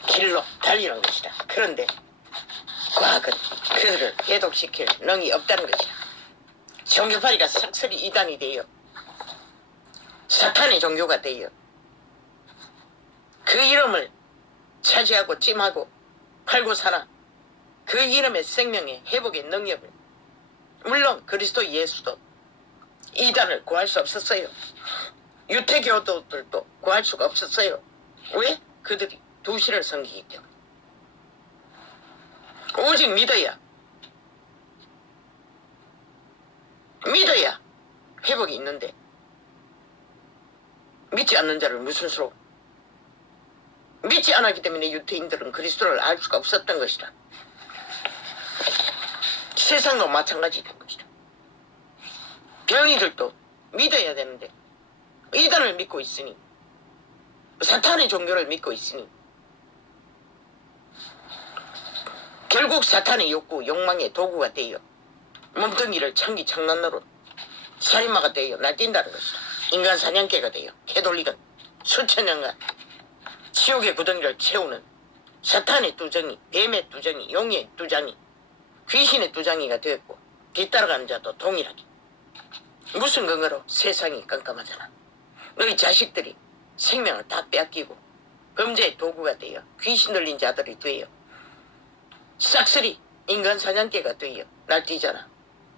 길로 달리는 것이다. 그런데 과학은 그들을 해독시킬 능이 없다는 것이다. 종교파리가 싹쓸이 이단이 되어 사탄의 종교가 되어 그 이름을 차지하고 찜하고 팔고 사나 그 이름의 생명의 회복의 능력을, 물론 그리스도 예수도 이단을 구할 수 없었어요. 유태교도들도 구할 수가 없었어요. 왜? 그들이 두신을 섬기기 때문에. 오직 믿어야 회복이 있는데, 믿지 않는 자를 무슨 수로? 믿지 않았기 때문에 유태인들은 그리스도를 알 수가 없었던 것이다. 세상도 마찬가지인 것이다. 병이들도 믿어야 되는데 이단을 믿고 있으니, 사탄의 종교를 믿고 있으니 결국 사탄의 욕구, 욕망의 도구가 되어 몸뚱이를 창기 장난으로 살인마가 되어 날뛴다는 것이다. 인간 사냥개가 되어 캐돌릭은 수천 년간 지옥의 구덩이를 채우는 사탄의 뚜정이, 뱀의 뚜정이, 용의 뚜장이, 귀신의 뚜장이가 되었고, 뒤따라가는 자도 동일하게. 무슨 근거로? 세상이 깜깜하잖아. 너희 자식들이 생명을 다 빼앗기고 범죄의 도구가 되어 귀신 들린 자들이 되어 싹쓸이 인간 사냥개가 되어 날뛰잖아.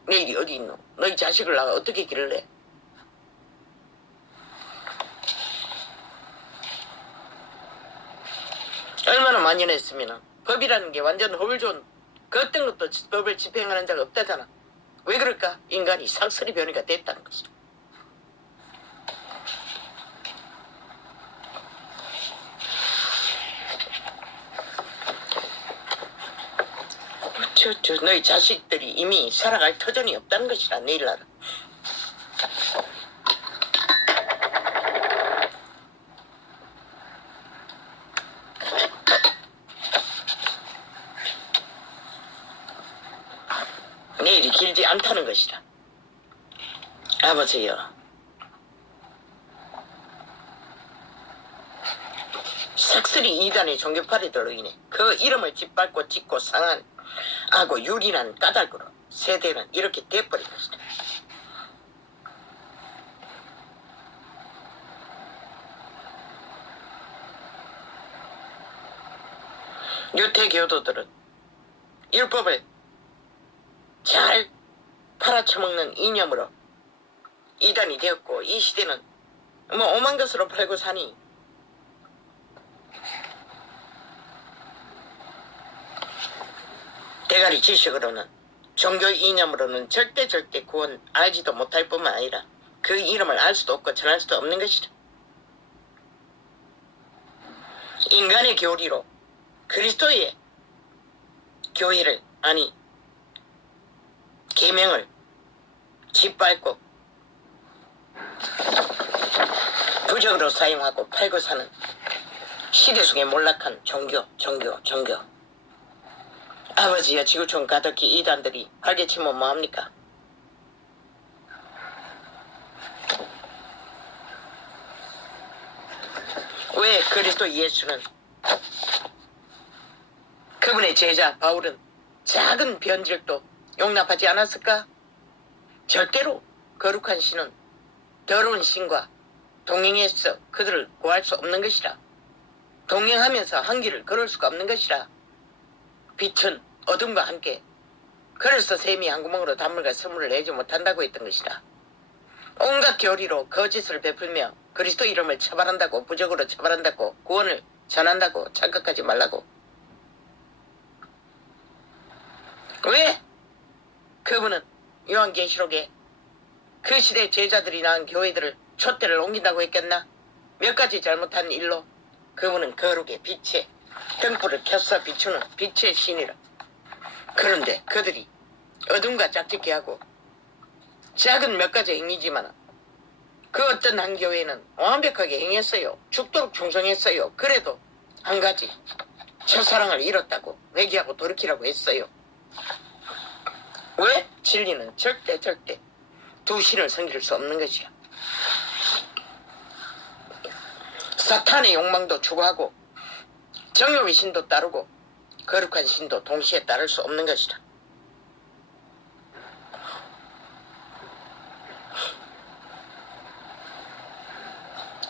내일이 어디 있노? 너희 자식을 나가 어떻게 기를래? 얼마나 만연했으면 법이라는 게 완전 허울 좋은 그 어떤 것도 법을 집행하는 자가 없다잖아. 왜 그럴까? 인간이 싹쓸이 변이가 됐다는 것이다. 너희 자식들이 이미 살아갈 터전이 없다는 것이라. 내일날은 내일이 길지 않다는 것이라. 아버지여, 삭슬이 이단의 종교파리들로 인해 그 이름을 짓밟고 짓고 상한 하고 유린한 까닭으로 세대는 이렇게 돼버린 것이다. 유태교도들은 율법을 잘 팔아쳐먹는 이념으로 이단이 되었고, 이 시대는 뭐 오만 것으로 팔고 사니 대가리 지식으로는, 종교 이념으로는 절대 구원 알지도 못할 뿐만 아니라 그 이름을 알 수도 없고 전할 수도 없는 것이다. 인간의 교리로 그리스도의 교회를, 아니 계명을 짓밟고 부적으로 사용하고 팔고 사는 시대 속에 몰락한 종교. 아버지여, 지구촌 가득히 이단들이 활개치면 뭐합니까? 왜 그리스도 예수는, 그분의 제자 바울은 작은 변질도 용납하지 않았을까? 절대로 거룩한 신은 더러운 신과 동행해서 그들을 구할 수 없는 것이라. 동행하면서 한 길을 걸을 수가 없는 것이라. 빛은 어둠과 함께, 그래서 샘이 한 구멍으로 단물과 선물을 내지 못한다고 했던 것이라. 온갖 교리로 거짓을 베풀며 그리스도 이름을 처벌한다고, 부적으로 처벌한다고, 구원을 전한다고 착각하지 말라고. 왜? 그분은 요한계시록에 그 시대 제자들이 낳은 교회들을 촛대를 옮긴다고 했겠나? 몇 가지 잘못한 일로 그분은 거룩의 빛에 등불을 켜서 비추는 빛의 신이라. 그런데 그들이 어둠과 짝짓기 하고 작은 몇 가지 행위지만 그 어떤 한 교회는 완벽하게 행했어요. 죽도록 충성했어요. 그래도 한 가지, 첫사랑을 잃었다고 회개하고 돌이키라고 했어요. 왜? 진리는 절대 두 신을 섬길 수 없는 것이야. 사탄의 욕망도 추구하고 정욕의 신도 따르고 거룩한 신도 동시에 따를 수 없는 것이라.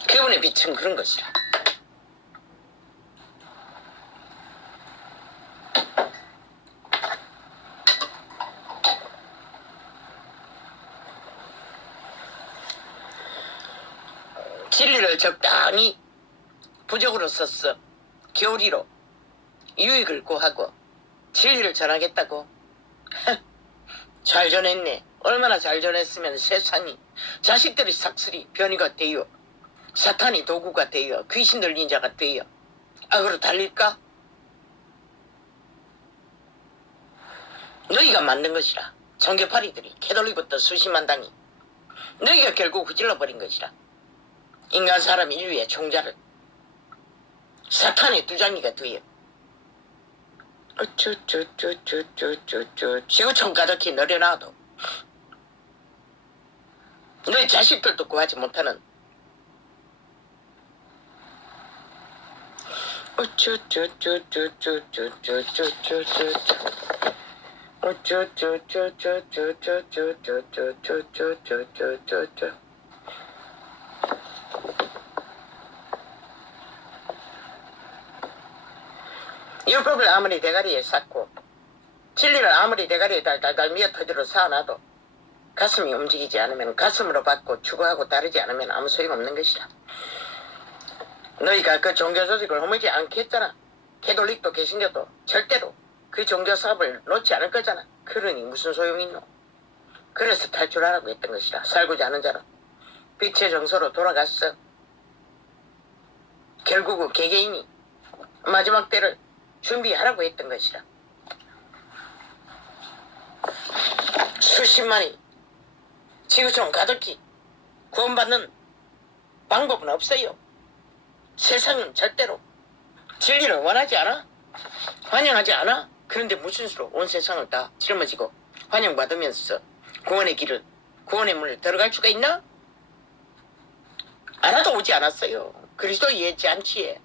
그분의 빛은 그런 것이라. 진리를 적당히 부적으로 썼어. 교리로 유익을 구하고 진리를 전하겠다고. 잘 전했네. 얼마나 잘 전했으면 세상이, 자식들이 삭슬이 변이가 되어 사탄이 도구가 되어 귀신 들린 자가 되어 악으로 달릴까? 너희가 만든 것이라. 정교파리들이 캐톨릭부터 수십만 당이 너희가 결국 휘질러버린 것이라. 인간 사람 인류의 총자를 사탄의 두장이가 되어 지구촌 가득히 내려놔도 너희 자식들도 구하지 못하는 율법을 아무리 대가리에 쌓고 진리를 아무리 대가리에 달달달 미어터지로 쌓아놔도 가슴이 움직이지 않으면, 가슴으로 받고 추구하고 따르지 않으면 아무 소용없는 것이라. 너희가 그 종교 조직을 허물지 않겠잖아. 캐톨릭도 개신교도 절대로 그 종교 사업을 놓지 않을 거잖아. 그러니 무슨 소용이 있노? 그래서 탈출하라고 했던 것이라. 살고자 하는 자는 빛의 정서로 돌아갔어. 결국은 개개인이 마지막 때를 준비하라고 했던 것이라. 수십만이 지구촌 가득히 구원받는 방법은 없어요. 세상은 절대로 진리를 원하지 않아. 환영하지 않아. 그런데 무슨 수로 온 세상을 다 짊어지고 환영받으면서 구원의 길을, 구원의 문을 들어갈 수가 있나? 알아도 오지 않았어요. 그리스도 이해했지 않지에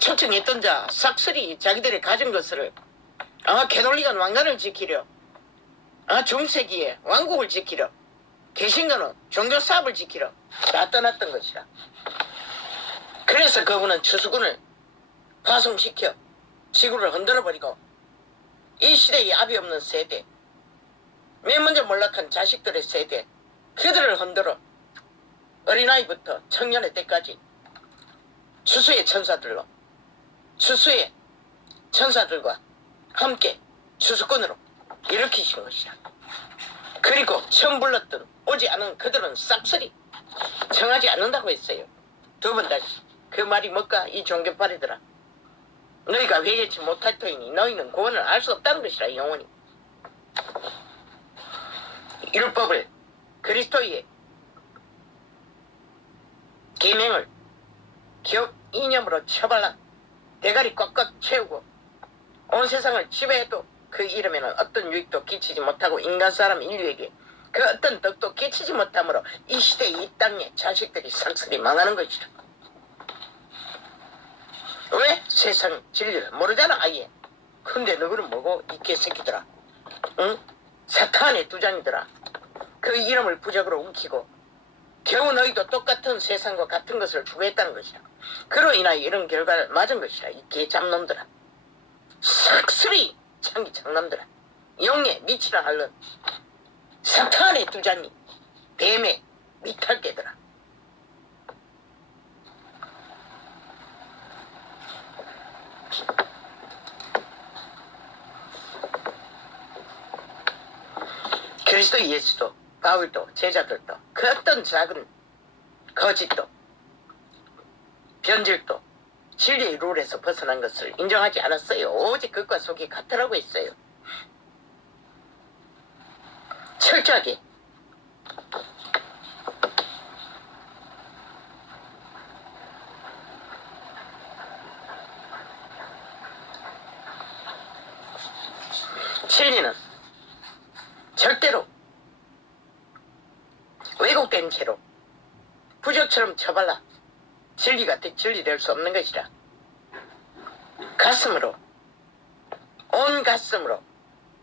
초청했던 자 싹쓸이 자기들이 가진 것을 캐톨릭은 왕관을 지키려, 중세기에 왕국을 지키려, 개신교는 종교 사업을 지키려 다 떠났던 것이라. 그래서 그분은 추수군을 파송시켜 지구를 흔들어버리고 이 시대의 압이 없는 세대, 맨 먼저 몰락한 자식들의 세대, 그들을 흔들어 어린아이부터 청년의 때까지 추수의 천사들로, 추수의 천사들과 함께 추수꾼으로 일으키신 것이라. 그리고 처음 불렀던 오지 않은 그들은 싹쓸이 청하지 않는다고 했어요. 두 번 다시. 그 말이 뭘까? 이 종교파리들아, 너희가 회개치 못할 터이니 너희는 구원을 알 수 없다는 것이라. 영원히 율법을 그리스도의 계명을 기업 이념으로 처발한 대가리 꽉꽉 채우고 온 세상을 지배해도 그 이름에는 어떤 유익도 끼치지 못하고 인간 사람 인류에게 그 어떤 덕도 끼치지 못함으로 이 시대 이 땅에 자식들이 싹쓸이 망하는 것이다. 왜? 세상 진리를 모르잖아 아예. 근데 너희는 뭐고 이 개새끼들아, 응? 사탄의 두 장이더라. 그 이름을 부적으로 움키고 겨우 너희도 똑같은 세상과 같은 것을 추구했다는 것이야. 그로 인하여 이런 결과를 맞은 것이야. 이 개잡놈들아. 삭슬이 창기 장남들아. 영에 미치라 할런 사탄의 두 장이 뱀의 미탈개들아. 그리스도 예수도 바울도 제자들도 그 어떤 작은 거짓도 변질도 진리의 룰에서 벗어난 것을 인정하지 않았어요. 오직 그것과 속이 같으라고 했어요. 철저하게 진리는 절대로 왜곡된 채로 부적처럼 쳐발라 진리가 진리될 수 없는 것이라. 가슴으로 온 가슴으로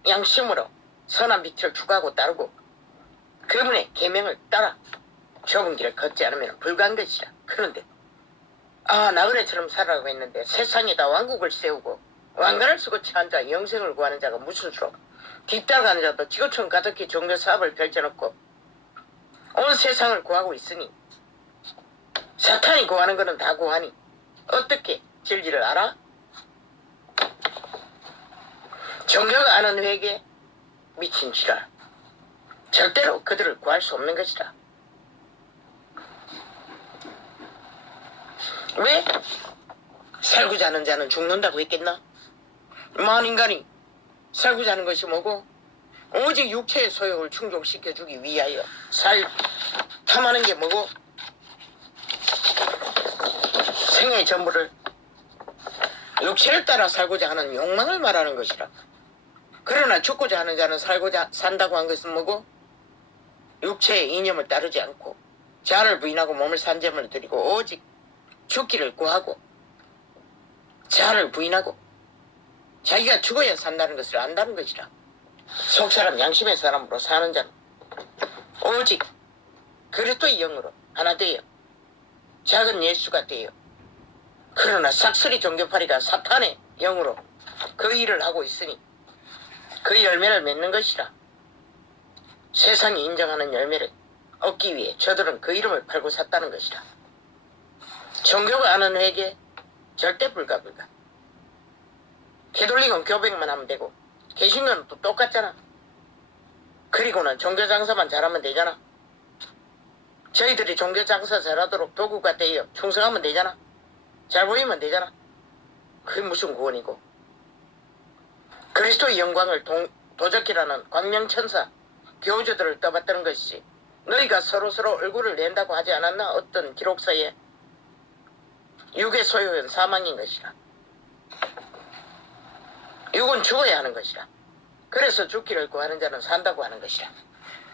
양심으로 선한 빛을 추구하고 따르고 그분의 계명을 따라 좁은 길을 걷지 않으면 불가한 것이라. 그런데 나그네처럼 살아가고 있는데 세상에다 왕국을 세우고 왕관을 쓰고 취한 자 영생을 구하는 자가 무슨 수로 뒤따라가는 자도 지구촌 가득히 종교 사업을 펼쳐놓고 온 세상을 구하고 있으니 사탄이 구하는 것은 다 구하니 어떻게 진리를 알아? 종교가 아는 회개 미친 지랄. 절대로 그들을 구할 수 없는 것이다. 왜? 살고자 하는 자는 죽는다고 했겠나? 만 인간이 살고자 하는 것이 뭐고? 오직 육체의 소욕을 충족시켜주기 위하여 탐하는 게 뭐고? 생의 전부를 육체를 따라 살고자 하는 욕망을 말하는 것이라. 그러나 죽고자 하는 자는 산다고 한 것은 뭐고? 육체의 이념을 따르지 않고 자아를 부인하고 몸을 산재물을 드리고 오직 죽기를 구하고 자아를 부인하고 자기가 죽어야 산다는 것을 안다는 것이라. 속사람 양심의 사람으로 사는 자는 오직 그리스도의 영으로 하나 되어 작은 예수가 되어 그러나 삭슬이 종교파리가 사탄의 영으로 그 일을 하고 있으니 그 열매를 맺는 것이라. 세상이 인정하는 열매를 얻기 위해 저들은 그 이름을 팔고 샀다는 것이라. 종교가 아는 회개 절대 불가. 캐톨릭은 교백만 하면 되고 개신교는 또 똑같잖아. 그리고는 종교장사만 잘하면 되잖아. 저희들이 종교장사 잘하도록 도구가 되어 충성하면 되잖아. 잘 보이면 되잖아. 그게 무슨 구원이고. 그리스도의 영광을 도적이라는 광명천사 교주들을 떠받드는 것이 너희가 서로 얼굴을 낸다고 하지 않았나? 어떤 기록서에. 육의 소유는 사망인 것이라. 육은 죽어야 하는 것이라. 그래서 죽기를 구하는 자는 산다고 하는 것이라.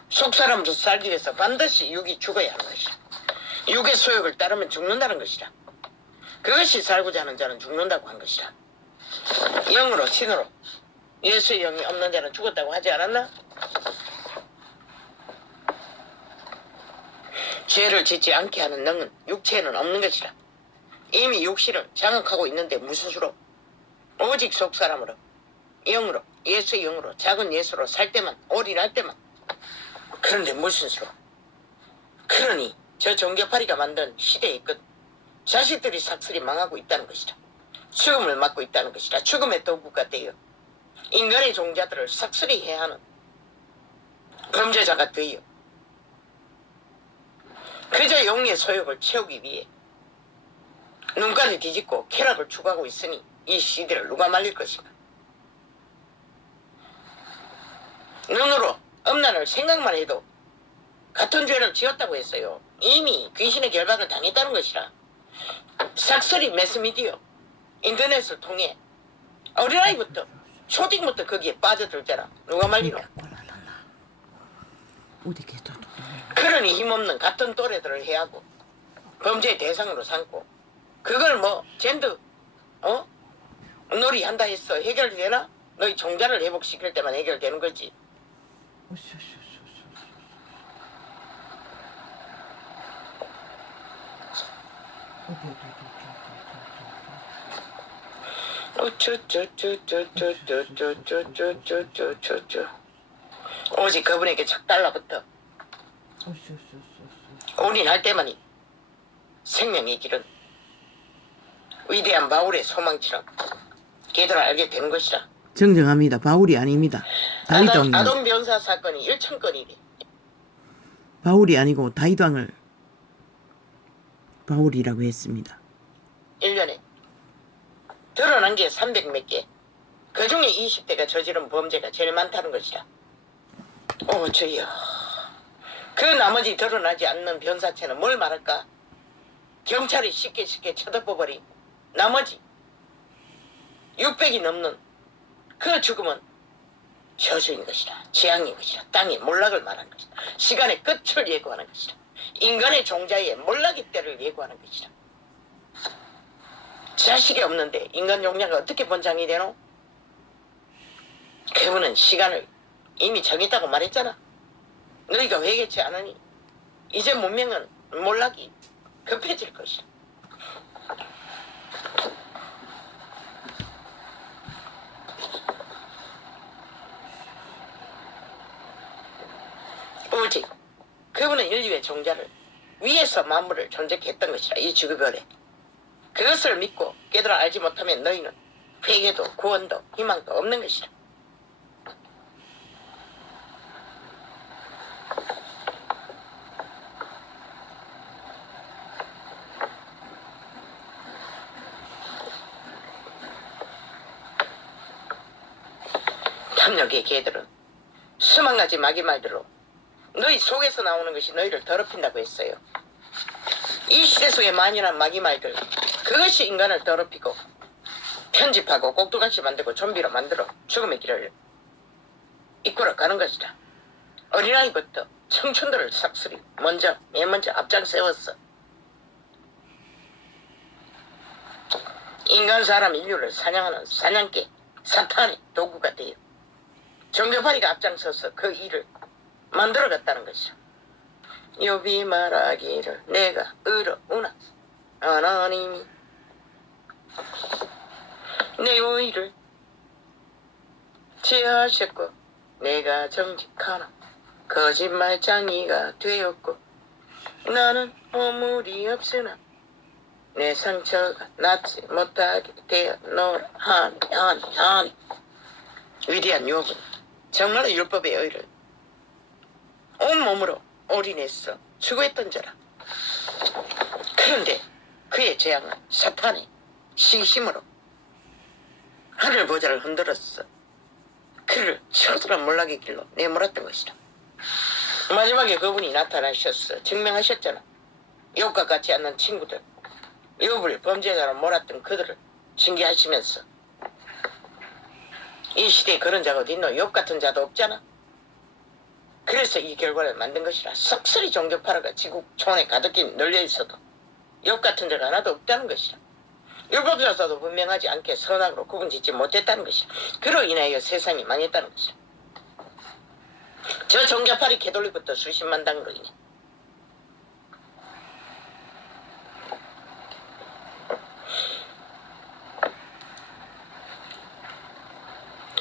속사람도 살기 위해서 반드시 육이 죽어야 하는 것이라. 육의 소욕을 따르면 죽는다는 것이라. 그것이 살고자 하는 자는 죽는다고 한 것이라. 영으로 신으로 예수의 영이 없는 자는 죽었다고 하지 않았나? 죄를 짓지 않게 하는 능은 육체에는 없는 것이라. 이미 육신을 장악하고 있는데 무슨 수로? 오직 속사람으로 영으로 예수의 영으로 작은 예수로 살 때만 올인할 때만. 그런데 무슨 수로? 그러니 저 종교파리가 만든 시대의 끝 자식들이 삭슬이 망하고 있다는 것이다. 죽음을 맞고 있다는 것이다. 죽음의 도구가 되어 인간의 종자들을 삭슬이 해야 하는 범죄자가 되어 그저 영의 소욕을 채우기 위해 눈까지 뒤집고 쾌락을 추구하고 있으니 이 시대를 누가 말릴 것인가? 눈으로 음란을 생각만 해도 같은 죄를 지었다고 했어요. 이미 귀신의 결박을 당했다는 것이라. 삭슬이 매스미디어 인터넷을 통해 어린아이부터 초딩부터 거기에 빠져들잖아. 누가 말리노? 그러니 힘없는 같은 또래들을 해하고 범죄의 대상으로 삼고 그걸 뭐 젠더 놀이 한다 했어 해결되나? 너희 종자를 회복시킬 때만 해결되는 거지. 쭈쭈쭈쭈쭈쭈쭈쭈쭈쭈쭈쭈쭈 오직 그분에게 착 달라붙어 올인할 때만이 생명의 길은 위대한 바울의 소망처럼 걔들을 알게 되는 것이라. 정정합니다. 바울이 아닙니다. 다윗왕이 아동 변사 사건이 1,000건이래. 바울이 아니고 다윗왕을 바울이라고 했습니다. 1년에 드러난 게 300 몇 개. 그 중에 20대가 저지른 범죄가 제일 많다는 것이라. 오 주여. 그 나머지 드러나지 않는 변사체는 뭘 말할까? 경찰이 쉽게 쳐덮어버린 나머지 600이 넘는 그 죽음은 저주인 것이라. 재앙인 것이라. 땅의 몰락을 말하는 것이라. 시간의 끝을 예고하는 것이라. 인간의 종자의 몰락의 때를 예고하는 것이라. 자식이 없는데 인간 종자가 어떻게 번창이 되노? 그분은 시간을 이미 정했다고 말했잖아. 너희가 회개치 않으니 이제 문명은 몰락이 급해질 것이다. 오직 그분은 인류의 종자를 위에서 만물을 존재케 했던 것이라. 이 주급별에 그것을 믿고 깨달아 알지 못하면 너희는 회개도 구원도 희망도 없는 것이라. 탐욕의 개들은 수만 가지 마귀 말대로 너희 속에서 나오는 것이 너희를 더럽힌다고 했어요. 이 시대 속에 만연한 마귀 말들, 그것이 인간을 더럽히고 편집하고 꼭두같이 만들고 좀비로 만들어 죽음의 길을 이끌어 가는 것이다. 어린아이부터 청춘들을 싹쓸이 맨 먼저 앞장 세웠어. 인간 사람 인류를 사냥하는 사냥개 사탄의 도구가 되어 종교파리가 앞장서서 그 일을 만들어갔다는 것이죠. 욥이 말하기를 내가 의로우나 하나님이 내 의를 제하셨고 내가 정직하나 거짓말장이가 되었고 나는 허물이 없으나 내 상처가 낫지 못하게 되었노라 하니 위대한 욥은 정말로 율법의 의를 온몸으로 올인해서 추구했던 자라. 그런데 그의 재앙은 사탄의 시기심으로 하늘 보좌를 흔들었어. 그를 처절한 몰락의 길로 내몰았던 것이다. 마지막에 그분이 나타나셨어. 증명하셨잖아. 욥과 같지 않는 친구들, 욥을 범죄자로 몰았던 그들을 징계하시면서 이 시대에 그런 자가 어디 있노? 욥 같은 자도 없잖아. 그래서 이 결과를 만든 것이라. 썩설이 종교파라가 지국 초원에 가득히 널려 있어도 욥 같은 자가 하나도 없다는 것이라. 율법사도 분명하지 않게 선악으로 구분짓지 못했다는 것이라. 그로 인하여 세상이 망했다는 것이라. 저 종교파리 개돌리부터 수십만 당으로 인해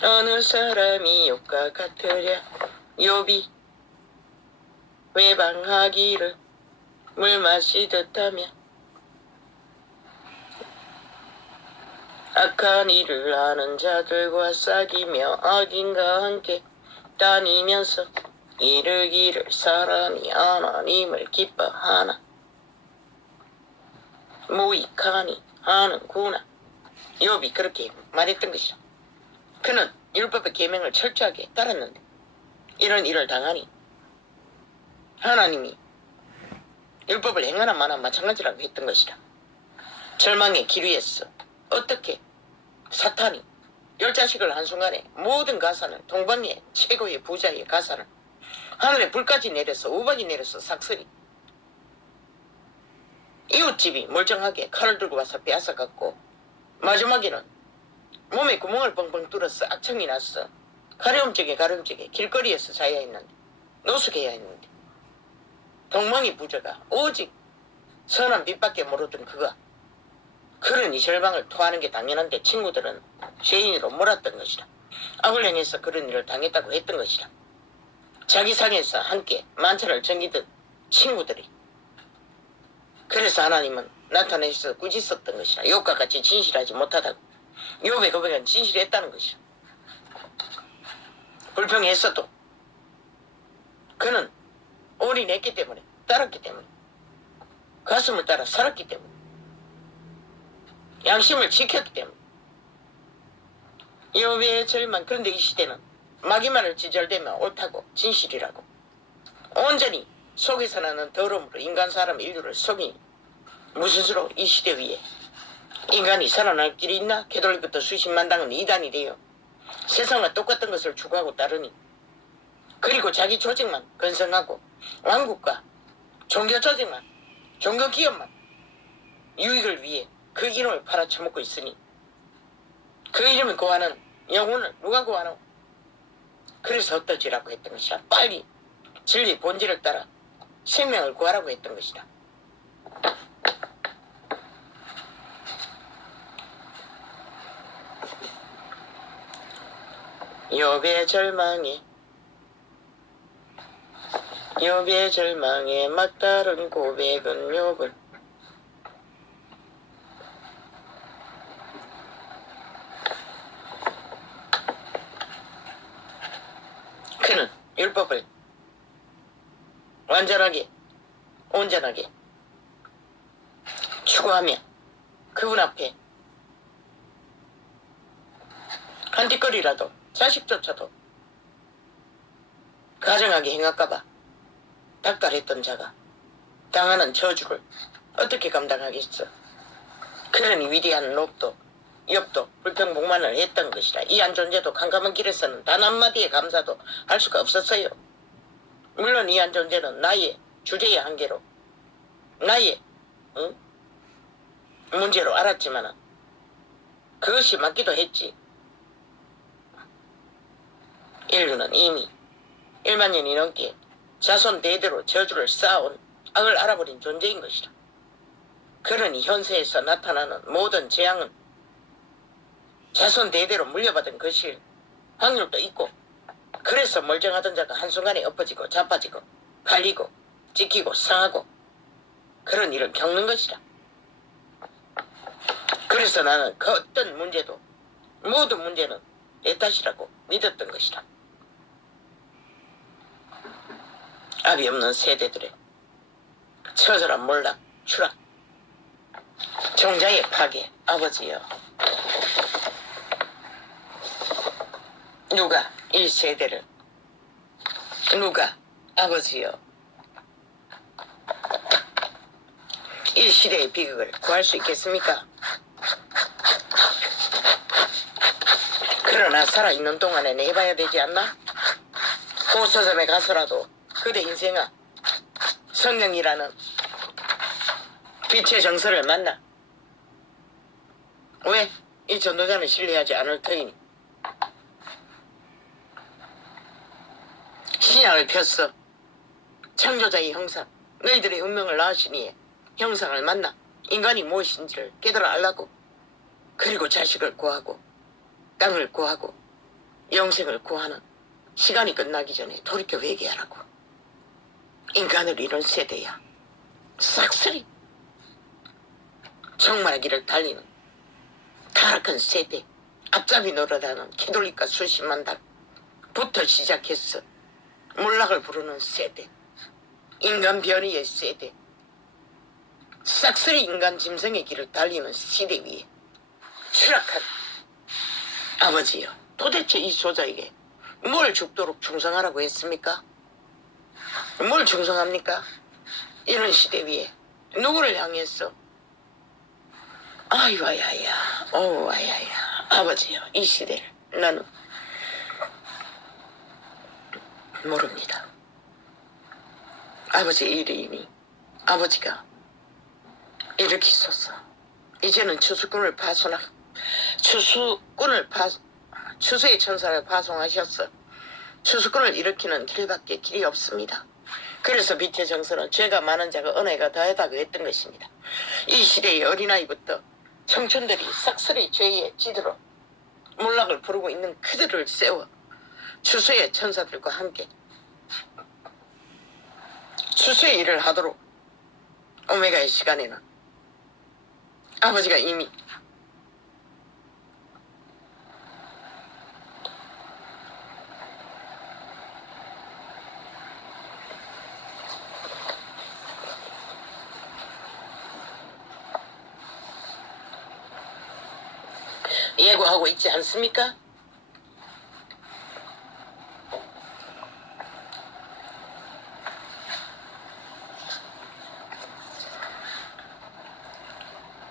어느 사람이 욥과 같으랴. 욥이 외방하기를 물 마시듯 하며 악한 일을 하는 자들과 사귀며 어딘가 함께 다니면서 이르기를 사람이 하나님을 기뻐하나 무익하니 하는구나. 욥이 그렇게 말했던 것이라. 그는 율법의 계명을 철저하게 따랐는데 이런 일을 당하니 하나님이 율법을 행하나 마나 마찬가지라고 했던 것이라. 절망의 길 위에서 어떻게 사탄이 10자식을 한순간에 모든 가산을, 동방의 최고의 부자의 가산을 하늘에 불까지 내려서 우박이 내려서 삭슬이 이웃집이 멀쩡하게 칼을 들고 와서 빼앗아갔고 마지막에는 몸에 구멍을 뻥뻥 뚫어서 악청이 났어. 가려움쩍에 길거리에서 자야 했는데 노숙해야 했는데 동멍이 부자가 오직 선한 빛밖에 모르던 그가 그러니 절망을 토하는 게 당연한데 친구들은 죄인으로 몰았던 것이다. 악을 행해서 그런 일을 당했다고 했던 것이다. 자기 상에서 함께 만찬을 즐기던 친구들이. 그래서 하나님은 나타내서 꾸짖었던 것이다. 욥과 같이 진실하지 못하다고. 욥의 고백은 진실했다는 것이다. 불평했어도 그는 올인했기 때문에, 따랐기 때문에, 가슴을 따라 살았기 때문에, 양심을 지켰기 때문에. 욥의 절망. 그런데 이 시대는 마귀만을 지절대면 옳다고 진실이라고 온전히 속에서 나는 더러움으로 인간 사람 인류를 속이니 무슨 수로 이 시대 위에 인간이 살아날 길이 있나? 캐톨릭부터 수십만 당은 이단이 되어 세상과 똑같은 것을 추구하고 따르니 그리고 자기 조직만 건성하고 왕국과 종교 조직만 종교 기업만 유익을 위해 그 이름을 팔아쳐먹고 있으니 그 이름을 구하는 영혼을 누가 구하노? 그래서 어떠지라고 했던 것이다. 빨리 진리 본질을 따라 생명을 구하라고 했던 것이다. 욥의 절망에 막다른 고백은 욥을 그는 율법을 완전하게 온전하게 추구하며 그분 앞에 한 뒷거리라도 자식조차도 가정하게 행할까봐 닥달했던 자가 당하는 저주를 어떻게 감당하겠어. 그러니 위대한 욥도 불평복만을 했던 것이라. 이 한 존재도 캄캄한 길에서는 단 한마디의 감사도 할 수가 없었어요. 물론 이 한 존재는 나의 주제의 한계로 나의 문제로 알았지만 그것이 맞기도 했지. 인류는 이미 1만 년이 넘게 자손 대대로 저주를 쌓아온 악을 알아버린 존재인 것이다. 그러니 현세에서 나타나는 모든 재앙은 자손 대대로 물려받은 것일 확률도 있고, 그래서 멀쩡하던 자가 한순간에 엎어지고 자빠지고 갈리고 찢기고 상하고 그런 일을 겪는 것이다. 그래서 나는 그 어떤 문제도 모든 문제는 내 탓이라고 믿었던 것이다. 압이 없는 세대들의 처절한 몰락, 추락, 종자의 파괴. 아버지여, 누가 1세대를 누가 아버지여 1시대의 비극을 구할 수 있겠습니까? 그러나 살아있는 동안에 내봐야 되지 않나? 고서점에 가서라도 그대 인생아 성령이라는 빛의 정서를 만나. 왜? 이 전도자는 신뢰하지 않을 터이니. 신약을 폈어. 창조자의 형상, 너희들의 운명을 낳으시니 형상을 만나 인간이 무엇인지를 깨달아 알라고. 그리고 자식을 구하고 땅을 구하고 영생을 구하는 시간이 끝나기 전에 돌이켜 회개하라고. 인간을 이룬 세대야. 싹쓸이 종말기를 달리는 타락한 세대, 앞잡이 노릇하는 캐톨릭과 수십만 달부터 시작했어. 몰락을 부르는 세대, 인간 변이의 세대, 싹쓸이 인간 짐승의 길을 달리는 시대 위에 추락한 아버지여, 도대체 이 소자에게 뭘 죽도록 충성하라고 했습니까? 뭘 충성합니까? 이런 시대 위에 누구를 향했어? 아이고 아야야, 오 아야야. 아버지여, 이 시대를 나는 모릅니다. 아버지의 일이니 아버지가 일으키소서. 이제는 추수꾼을 추수의 천사를 파송하셨어. 추수꾼을 일으키는 길밖에 길이 없습니다. 그래서 빛의 정서는 죄가 많은 자가 은혜가 더하다고 했던 것입니다. 이 시대의 어린아이부터 청춘들이 싹쓸이 죄의 지도로 몰락을 부르고 있는 그들을 세워 추수의 천사들과 함께 추수의 일을 하도록 오메가의 시간에는 아버지가 이미 예고하고 있지 않습니까?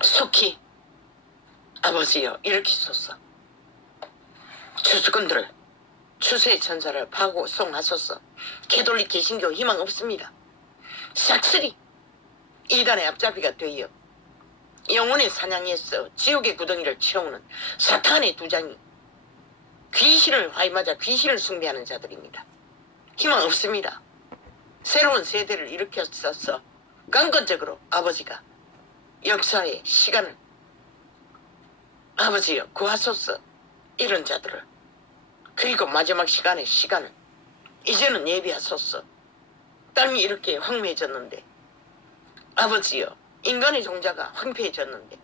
속히 아버지여 일으키소서. 추수꾼들을 추수의 천사를 파송하소서. 캐톨릭 개신교 희망 없습니다. 싹쓸이 이단의 앞잡이가 되어 영혼의 사냥에서 지옥의 구덩이를 채우는 사탄의 두 장이 귀신을 화임하자 귀신을 숭배하는 자들입니다. 희망 없습니다. 새로운 세대를 일으켰어서 강건적으로 아버지가 역사의 시간을 아버지여 구하소서. 이런 자들을 그리고 마지막 시간의 시간을 이제는 예비하소서. 땅이 이렇게 황폐해졌는데 아버지여 인간의 종자가 황폐해졌는데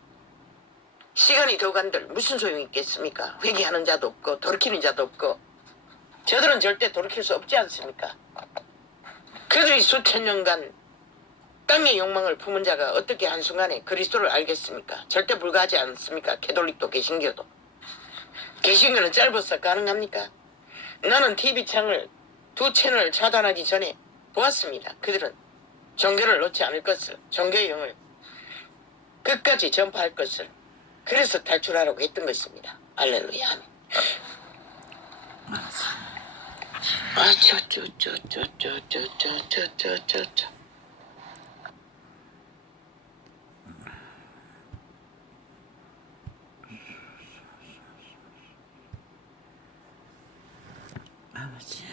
시간이 더 간들 무슨 소용이 있겠습니까? 회개하는 자도 없고 돌이키는 자도 없고 저들은 절대 돌이킬 수 없지 않습니까? 그들이 수천 년간 땅의 욕망을 품은 자가 어떻게 한순간에 그리스도를 알겠습니까? 절대 불가하지 않습니까? 캐톨릭도 개신교도. 개신교는 짧아서 가능합니까? 나는 TV창을 두 채널 차단하기 전에 보았습니다. 그들은 종교를 놓지 않을 것을, 종교의 영을 끝까지 전파할 것을, 그래서 탈출하라고 했던 것입니다. 할렐루야. 아버지.